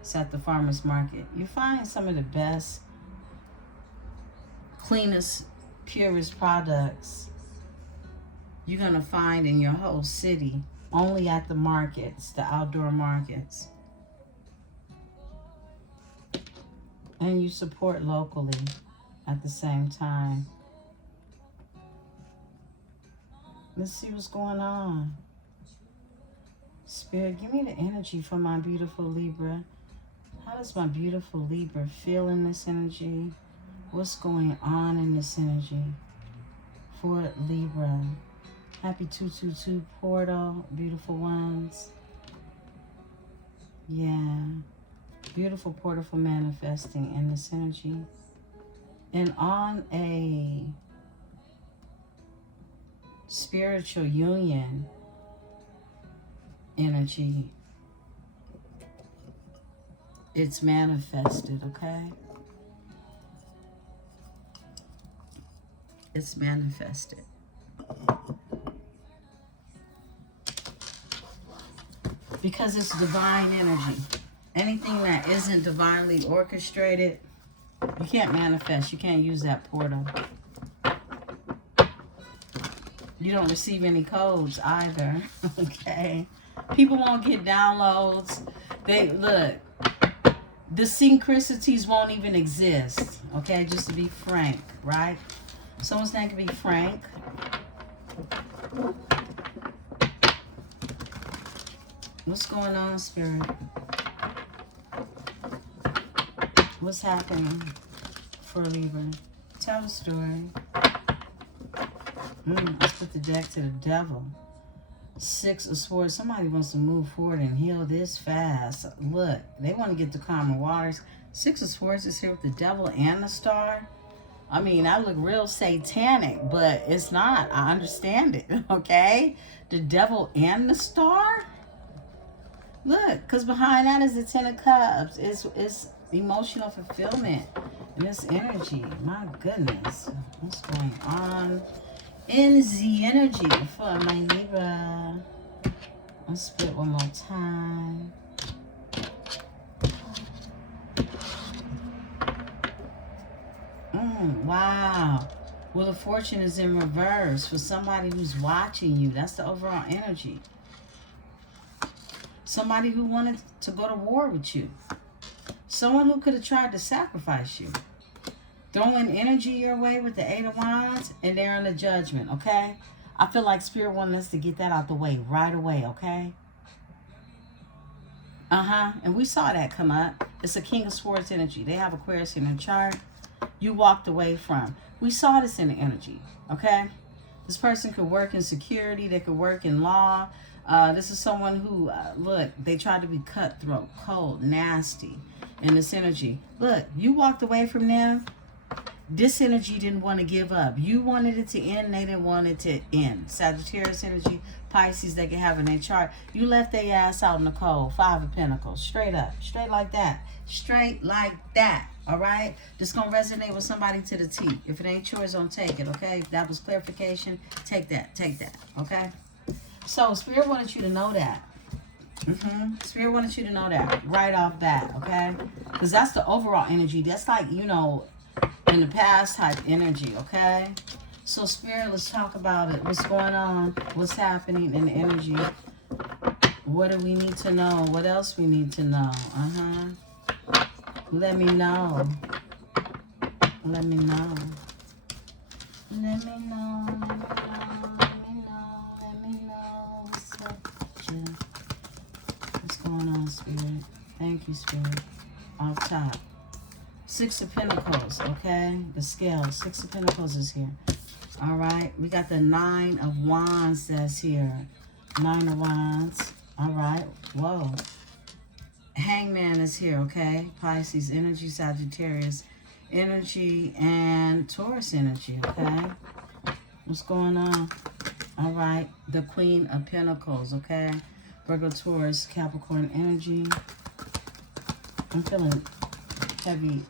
It's at the farmer's market. You find some of the best, cleanest, purest products you're going to find in your whole city. Only at the markets, the outdoor markets. And you support locally at the same time. Let's see what's going on. Spirit, give me the energy for my beautiful Libra. How does my beautiful Libra feel in this energy? What's going on in this energy for Libra? Happy 222 portal, beautiful ones. Yeah. Beautiful portal for manifesting in this energy. And on a spiritual union energy, it's manifested, okay? It's manifested. Because it's divine energy. Anything that isn't divinely orchestrated, you can't manifest. You can't use that portal. You don't receive any codes either, okay? People won't get downloads. Look, the synchronicities won't even exist, okay? Just to be frank, right? Someone's name could be Frank. What's going on, Spirit? What's happening for Libra? Tell the story. Let's put the deck to the devil. 6 of Swords. Somebody wants to move forward and heal this fast. Look, they want to get the calmer waters. 6 of Swords is here with the devil and the star. I mean, I look real satanic, but it's not. I understand it, okay? The devil and the star? Look, because behind that is the 10 of Cups. It's emotional fulfillment in this energy. My goodness. What's going on in the energy for my Libra? Let's split one more time. Wow. Well, the fortune is in reverse for somebody who's watching you. That's the overall energy. Somebody who wanted to go to war with you. Someone who could have tried to sacrifice you. Throwing energy your way with the 8 of Wands, and they're in the Judgment, okay? I feel like Spirit wanted us to get that out the way right away, okay? And we saw that come up. It's a King of Swords energy. They have Aquarius in their chart. You walked away from. We saw this in the energy, okay? This person could work in security. They could work in law. This is someone who, look, they tried to be cutthroat, cold, nasty in this energy. Look, you walked away from them. This energy didn't want to give up. You wanted it to end. They didn't want it to end. Sagittarius energy, Pisces, they can have in their chart. You left their ass out in the cold. 5 of Pentacles. Straight up. Straight like that. Straight like that. All right? This going to resonate with somebody to the T. If it ain't yours, don't take it. Okay? That was clarification. Take that. Take that. Okay? So, Spirit wanted you to know that. Spirit wanted you to know that right off bat. Okay? Because that's the overall energy. That's like, you know, in the past type energy, okay? So, Spirit, let's talk about it. What's going on? What's happening in the energy? What do we need to know? What else we need to know? Let me know. Let me know. Let me know. Let me know. Let me know. Let me know. What's up, what's going on, Spirit? Thank you, Spirit. Off top. 6 of Pentacles, okay? The scale, 6 of Pentacles is here. All right, we got the 9 of Wands that's here. 9 of Wands, all right, whoa. Hangman is here, okay? Pisces energy, Sagittarius energy, and Taurus energy, okay? What's going on? All right, the Queen of Pentacles, okay? Virgo, Taurus, Capricorn energy. I'm feeling heavy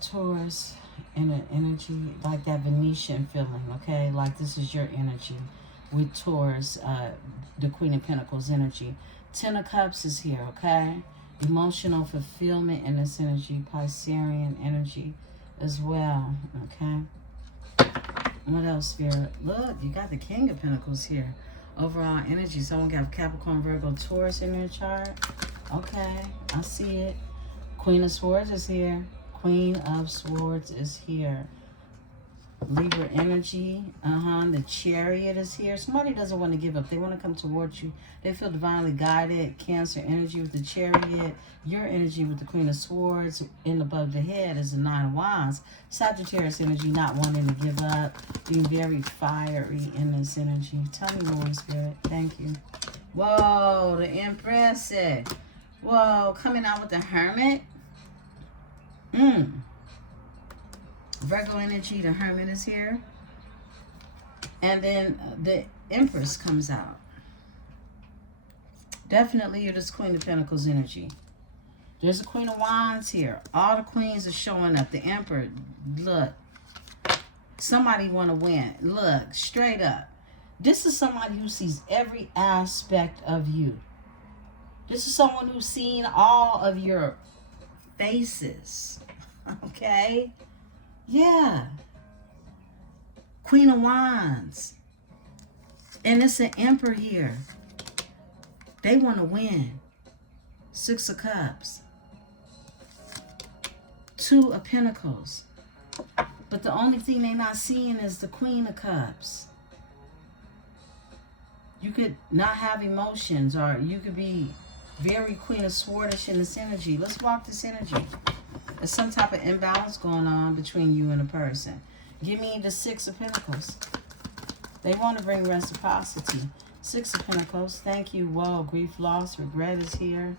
Taurus in an energy, like that Venetian feeling, okay? Like this is your energy with Taurus, the Queen of Pentacles energy. Ten of Cups is here, okay? Emotional fulfillment in this energy, Piscean energy as well, okay? What else, Spirit? Look, you got the King of Pentacles here. Overall energy. Someone got Capricorn, Virgo, Taurus in their chart. Okay, I see it. Queen of Swords is here. Queen of Swords is here. Libra energy. The Chariot is here. Somebody doesn't want to give up. They want to come towards you. They feel divinely guided. Cancer energy with the Chariot. Your energy with the Queen of Swords. In above the head is the Nine of Wands. Sagittarius energy, not wanting to give up. Being very fiery in this energy. Tell me more, Spirit. Thank you. Whoa, the Empresse. Whoa, coming out with the Hermit. Virgo energy, the Hermit is here. And then the Empress comes out. Definitely you're this Queen of Pentacles energy. There's a Queen of Wands here. All the queens are showing up. The Emperor, look. Somebody want to win. Look, straight up. This is somebody who sees every aspect of you. This is someone who's seen all of your faces. Okay? Yeah. Queen of Wands. And it's an Emperor here. They want to win. Six of Cups. Two of Pentacles. But the only thing they're not seeing is the Queen of Cups. You could not have emotions, or you could be very Queen of Swordish in this energy. Let's walk this energy. There's some type of imbalance going on between you and a person. Give me the Six of Pentacles. They want to bring reciprocity. Six of Pentacles. Thank you. Whoa, grief, loss, regret is here.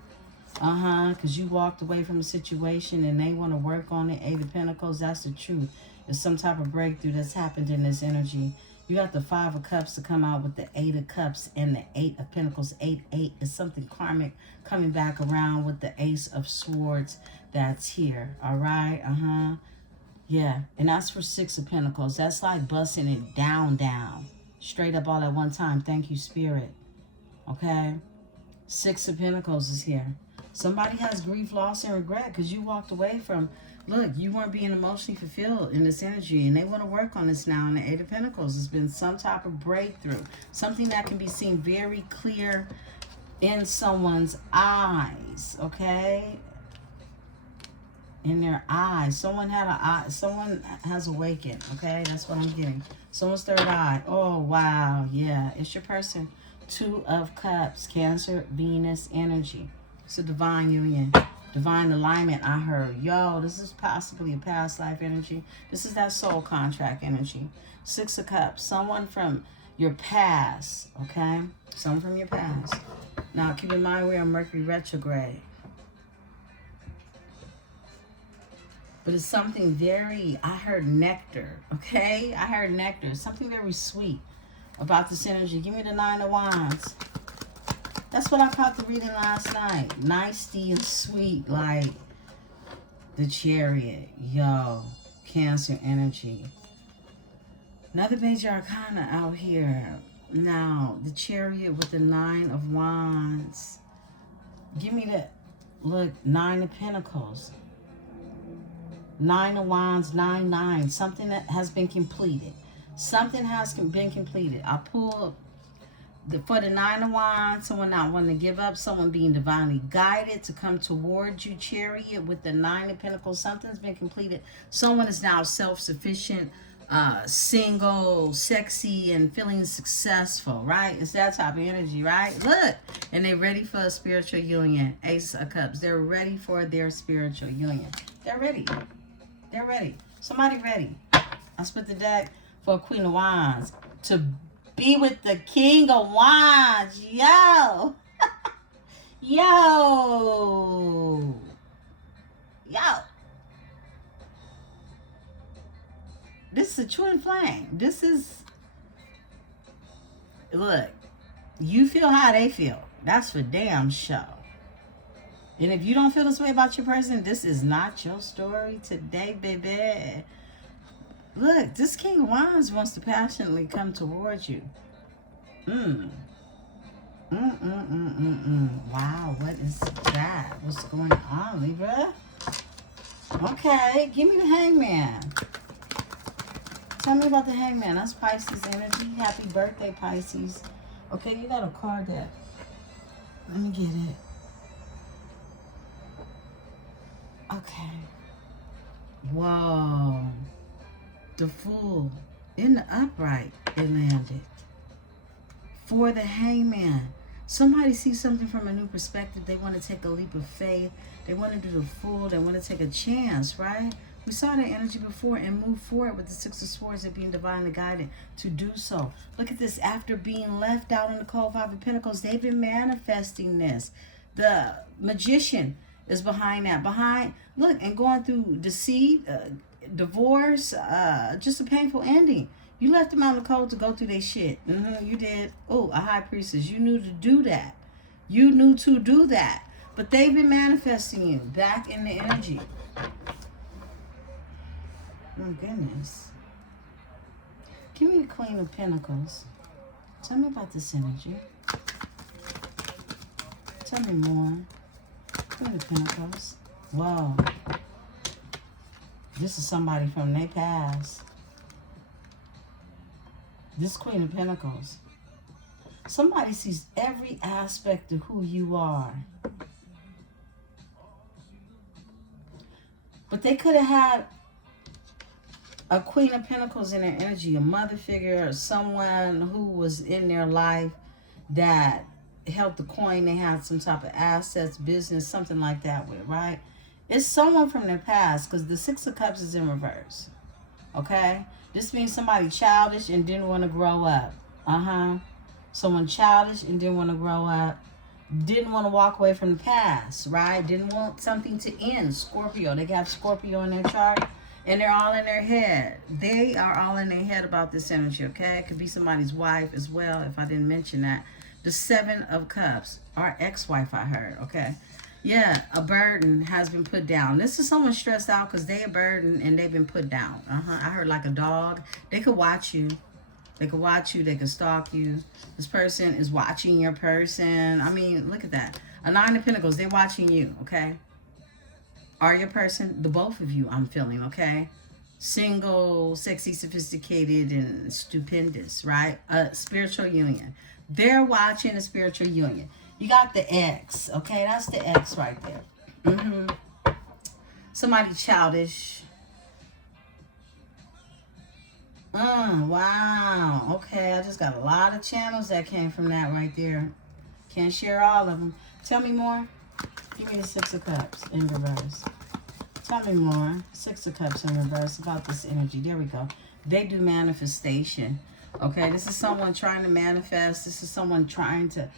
Because you walked away from a situation and they want to work on it. Eight of Pentacles. That's the truth. There's some type of breakthrough that's happened in this energy. You got the Five of Cups to come out with the Eight of Cups and the Eight of Pentacles. 8-8 is something karmic coming back around with the Ace of Swords that's here. All right? Yeah. And that's for Six of Pentacles. That's like busting it down. Straight up all at one time. Thank you, Spirit. Okay? Six of Pentacles is here. Somebody has grief, loss, and regret because you walked away from... Look, you weren't being emotionally fulfilled in this energy, and they want to work on this now in the Eight of Pentacles. It's been some type of breakthrough. Something that can be seen very clear in someone's eyes, okay? In their eyes. Someone has awakened, okay? That's what I'm getting. Someone's third eye. Oh, wow. Yeah, it's your person. Two of Cups, Cancer, Venus energy. It's a divine union. Divine alignment, I heard. Yo, this is possibly a past life energy. This is that soul contract energy. Six of Cups. Someone from your past, okay? Someone from your past. Now, keep in mind we're on Mercury retrograde. But it's something very, I heard nectar, okay? I heard nectar. Something very sweet about this energy. Give me the Nine of Wands. That's what I caught the reading last night. Nicey and sweet, like the Chariot. Yo, Cancer energy. Another major arcana out here. Now, the Chariot with the Nine of Wands. Give me the, look, Nine of Pentacles. Nine of Wands, 9-9. Something that has been completed. Something has been completed. I pulled... For the Nine of Wands, someone not wanting to give up, someone being divinely guided to come towards you, Chariot with the Nine of Pentacles. Something's been completed. Someone is now self-sufficient, single, sexy, and feeling successful, right? It's that type of energy, right? Look, and they're ready for a spiritual union. Ace of Cups. They're ready for their spiritual union. They're ready. They're ready. Somebody ready. I split the deck for Queen of Wands to be with the King of Wands. Yo. Yo. This is a twin flame. This is... Look. You feel how they feel. That's for damn sure. And if you don't feel this way about your person, this is not your story today, baby. Look, this King of Wands wants to passionately come towards you. Wow, what is that? What's going on, Libra? Okay, give me the Hangman. Tell me about the Hangman. That's Pisces energy. Happy birthday, Pisces. Okay, you got a card there. Let me get it. Okay. Whoa. The Fool. In the upright, it landed. For the Hangman. Somebody sees something from a new perspective. They want to take a leap of faith. They want to do the Fool. They want to take a chance, right? We saw that energy before and move forward with the Six of Swords and being divinely guided to do so. Look at this. After being left out in the cold, Five of Pentacles, they've been manifesting this. The Magician is behind that. Look, and going through deceit, divorce, just a painful ending. You left them out in the cold to go through their shit. You did. Oh, a High Priestess. You knew to do that. You knew to do that. But they've been manifesting you back in the energy. Oh, goodness. Give me the Queen of Pentacles. Tell me about this energy. Tell me more. Queen of Pentacles. Whoa. This is somebody from their past. This Queen of Pentacles. Somebody sees every aspect of who you are. But they could have had a Queen of Pentacles in their energy, a mother figure, or someone who was in their life that held the coin. They had some type of assets, business, something like that with, right? It's someone from their past, because the Six of Cups is in reverse. Okay? This means somebody childish and didn't want to grow up. Someone childish and didn't want to grow up. Didn't want to walk away from the past, right? Didn't want something to end. Scorpio. They got Scorpio in their chart. And they're all in their head. They are all in their head about this energy, okay? It could be somebody's wife as well, if I didn't mention that. The Seven of Cups. Our ex-wife, I heard, okay? Yeah, a burden has been put down. This is someone stressed out because they're a burden and they've been put down. I heard like a dog. They could watch you. They could watch you. They could stalk you. This person is watching your person. I mean, look at that. A Nine of Pentacles. They're watching you, okay? Are your person, the both of you, I'm feeling, okay? Single, sexy, sophisticated, and stupendous, right? A spiritual union. They're watching a spiritual union. You got the X, okay? That's the X right there. Somebody childish. Wow. Okay, I just got a lot of channels that came from that right there. Can't share all of them. Tell me more. Give me the Six of Cups in reverse. Tell me more. Six of Cups in reverse about this energy. There we go. They do manifestation. Okay, this is someone trying to manifest. This is someone trying to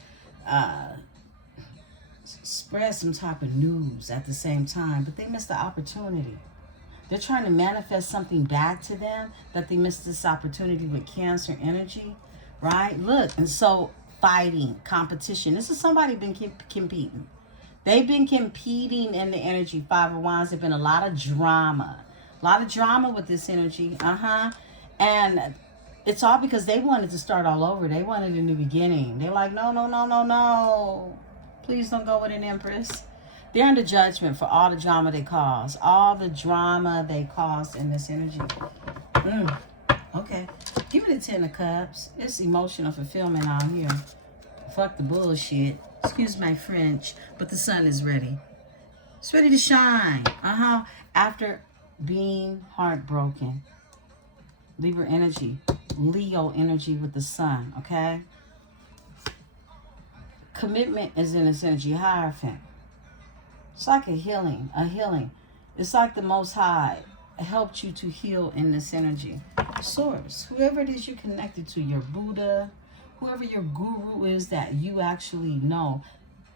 spread some type of news at the same time, but they missed the opportunity. They're trying to manifest something back to them that they missed this opportunity with Cancer energy, right? Look, and so fighting, competition. This is somebody been competing. They've been competing in the energy. Five of Wands. There's been a lot of drama. A lot of drama with this energy. And it's all because they wanted to start all over. They wanted a new beginning. They're like, no, no, no, no, no. Please don't go with an Empress. They're under judgment for all the drama they caused. All the drama they caused in this energy. Okay. Give me the Ten of Cups. It's emotional fulfillment out here. Fuck the bullshit. Excuse my French, but the sun is ready. It's ready to shine. After being heartbroken. Libra energy. Leo energy with the sun, okay? Commitment is in this energy. Hierophant. It's like a healing. It's like the Most High helped you to heal in this energy. Source. Whoever it is you're connected to, your Buddha, whoever your guru is that you actually know,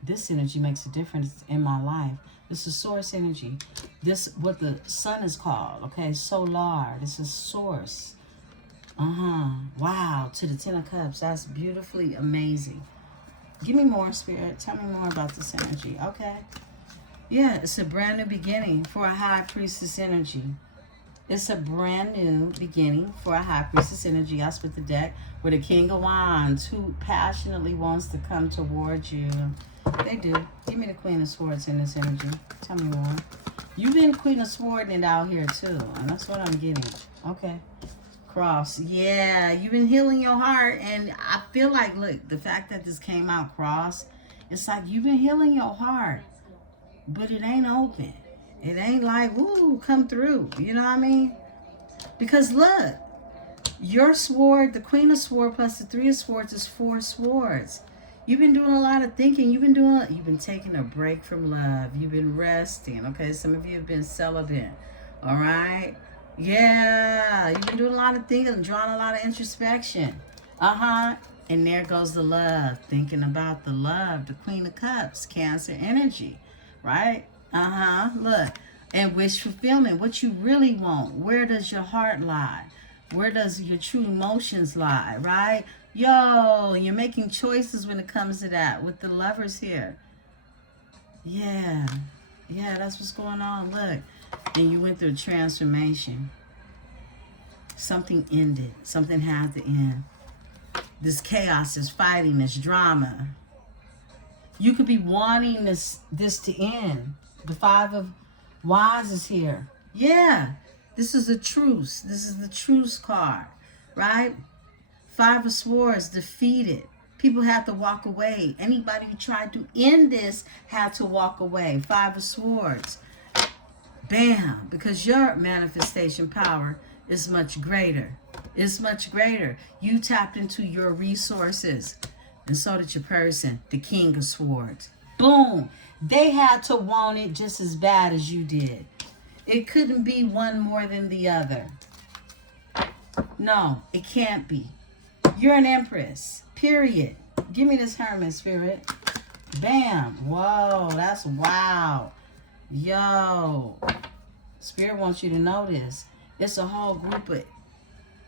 this energy makes a difference in my life. This is source energy. This what the sun is called, okay? Solar. This is source. Wow. To the Ten of Cups. That's beautifully amazing. Give me more, Spirit. Tell me more about this energy, okay? Yeah, it's a brand new beginning for a high priestess energy. It's a brand new beginning for a high priestess energy. I split the deck with a King of Wands who passionately wants to come towards you. They do. Give me the Queen of Swords in this energy. Tell me more. You've been Queen of Swords it out here too, and that's what I'm getting. Okay. Cross. Yeah, you've been healing your heart, and I feel like, look, the fact that this came out cross, it's like you've been healing your heart, but it ain't open. It ain't like, ooh, come through. You know what I mean? Because look, your sword, the Queen of Swords plus the Three of Swords is 4 swords. You've been doing a lot of thinking. You've been taking a break from love. You've been resting. Okay, some of you have been celibate. All right? Yeah, you've been doing a lot of thinking, drawing a lot of introspection. And there goes the love. Thinking about the love, the Queen of Cups, Cancer energy, right? Look, and wish fulfillment. What you really want. Where does your heart lie? Where does your true emotions lie, right? Yo, you're making choices when it comes to that with the Lovers here. Yeah, that's what's going on. Look, and you went through a transformation. Something ended. Something had to end. This chaos, this fighting, this drama. You could be wanting this to end. The Five of Wands is here. Yeah, this is a truce. This is the truce card, right? Five of Swords, defeated. People had to walk away. Anybody who tried to end this had to walk away. Five of Swords. Bam, because your manifestation power is much greater. It's much greater. You tapped into your resources. And so did your person, the King of Swords. Boom. They had to want it just as bad as you did. It couldn't be one more than the other. No, it can't be. You're an Empress. Period. Give me this Hermit, Spirit. Bam. Whoa, that's wow. Yo. Spirit wants you to know this. It's a whole group of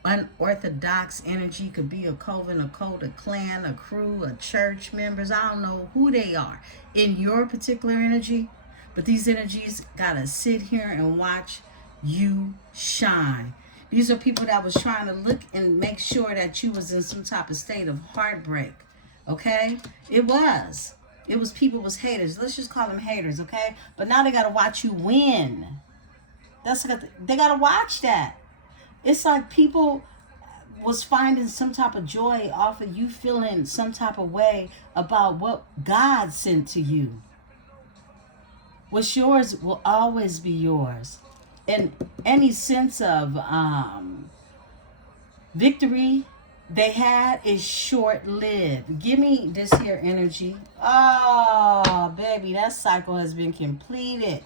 unorthodox energy. Could be a coven, a cult, a clan, a crew, a church members. I don't know who they are in your particular energy, but these energies gotta sit here and watch you shine. These are people that was trying to look and make sure that you was in some type of state of heartbreak. Okay? It was people was haters. Let's just call them haters, okay? But now they gotta watch you win. They gotta watch that. It's like people was finding some type of joy off of you feeling some type of way about what God sent to you. What's yours will always be yours. And any sense of victory they had is short-lived. Give me this here energy. Oh, baby, that cycle has been completed.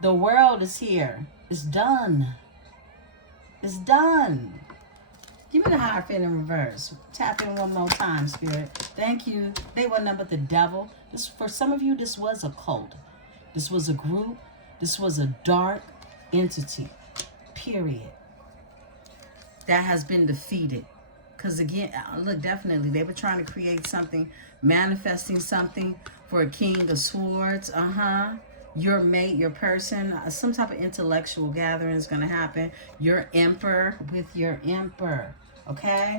The world is here. It's done. It's done. Give me the Hierophant in reverse. Tap in one more time, Spirit. Thank you. They were none but the devil. This, for some of you, this was a cult. This was a group. This was a dark entity. Period. That has been defeated. Because again, look, definitely, they were trying to create something, manifesting something for a King of Swords. Your mate, your person, some type of intellectual gathering is going to happen. Your Emperor with your Emperor, okay?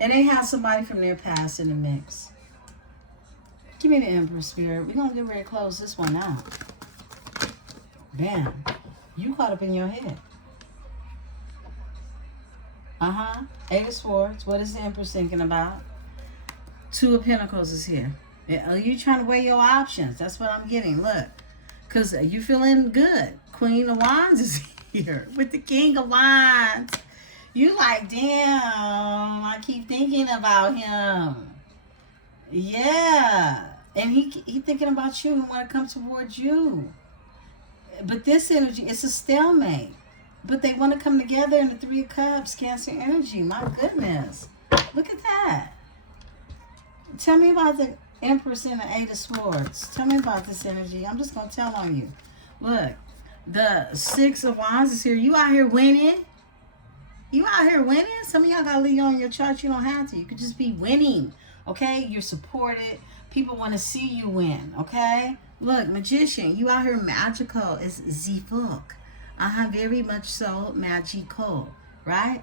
And they have somebody from their past in the mix. Give me the Emperor, Spirit. We're going to get ready to close this one out. Bam. You caught up in your head. Eight of Swords. What is the Empress thinking about? Two of Pentacles is here. Are you trying to weigh your options? That's what I'm getting. Look. Because you feeling good. Queen of Wands is here with the King of Wands. You like, damn, I keep thinking about him. Yeah. And he thinking about you and want to come towards you. But this energy, it's a stalemate. But they want to come together in the Three of Cups, Cancer energy. My goodness. Look at that. Tell me about the Empress and the Eight of Swords. Tell me about this energy. I'm just going to tell on you. Look, the Six of Wands is here. You out here winning. You out here winning. Some of y'all got Leo on your chart. You don't have to. You could just be winning. Okay? You're supported People want to see you win, okay? Look, magician, you out here magical. It's Zifuk. Very much so magical, right?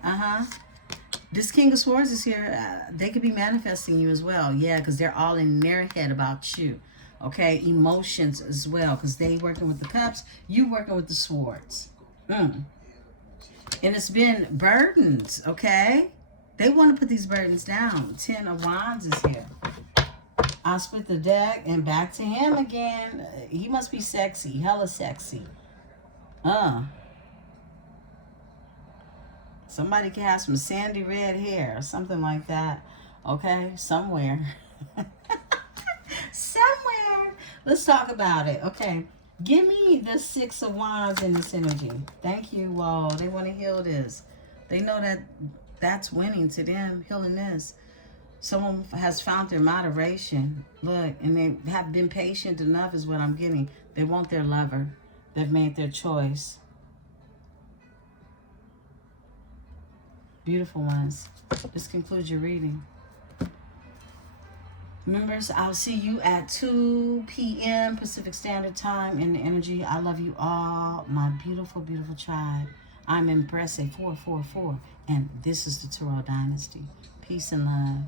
This King of Swords is here. They could be manifesting you as well. Yeah, because they're all in their head about you. Okay, emotions as well, because they working with the cups, you working with the swords. And it's been burdens, okay? They want to put these burdens down. 10 of Wands is here. I'll split the deck and back to him again. He must be sexy, hella sexy. Somebody can have some sandy red hair or something like that. Okay, somewhere. Somewhere. Let's talk about it. Okay, give me the 6 of Wands in this energy. Thank you. Whoa, they want to heal this. They know that that's winning to them, healing this. Someone has found their moderation. Look, and they have been patient enough is what I'm getting. They want their lover. They've made their choice. Beautiful ones. This concludes your reading. Members, I'll see you at 2 p.m. Pacific Standard Time in the energy. I love you all, my beautiful, beautiful tribe. I'm Emperesse 444, and this is the Tarot Dynasty. Peace and love.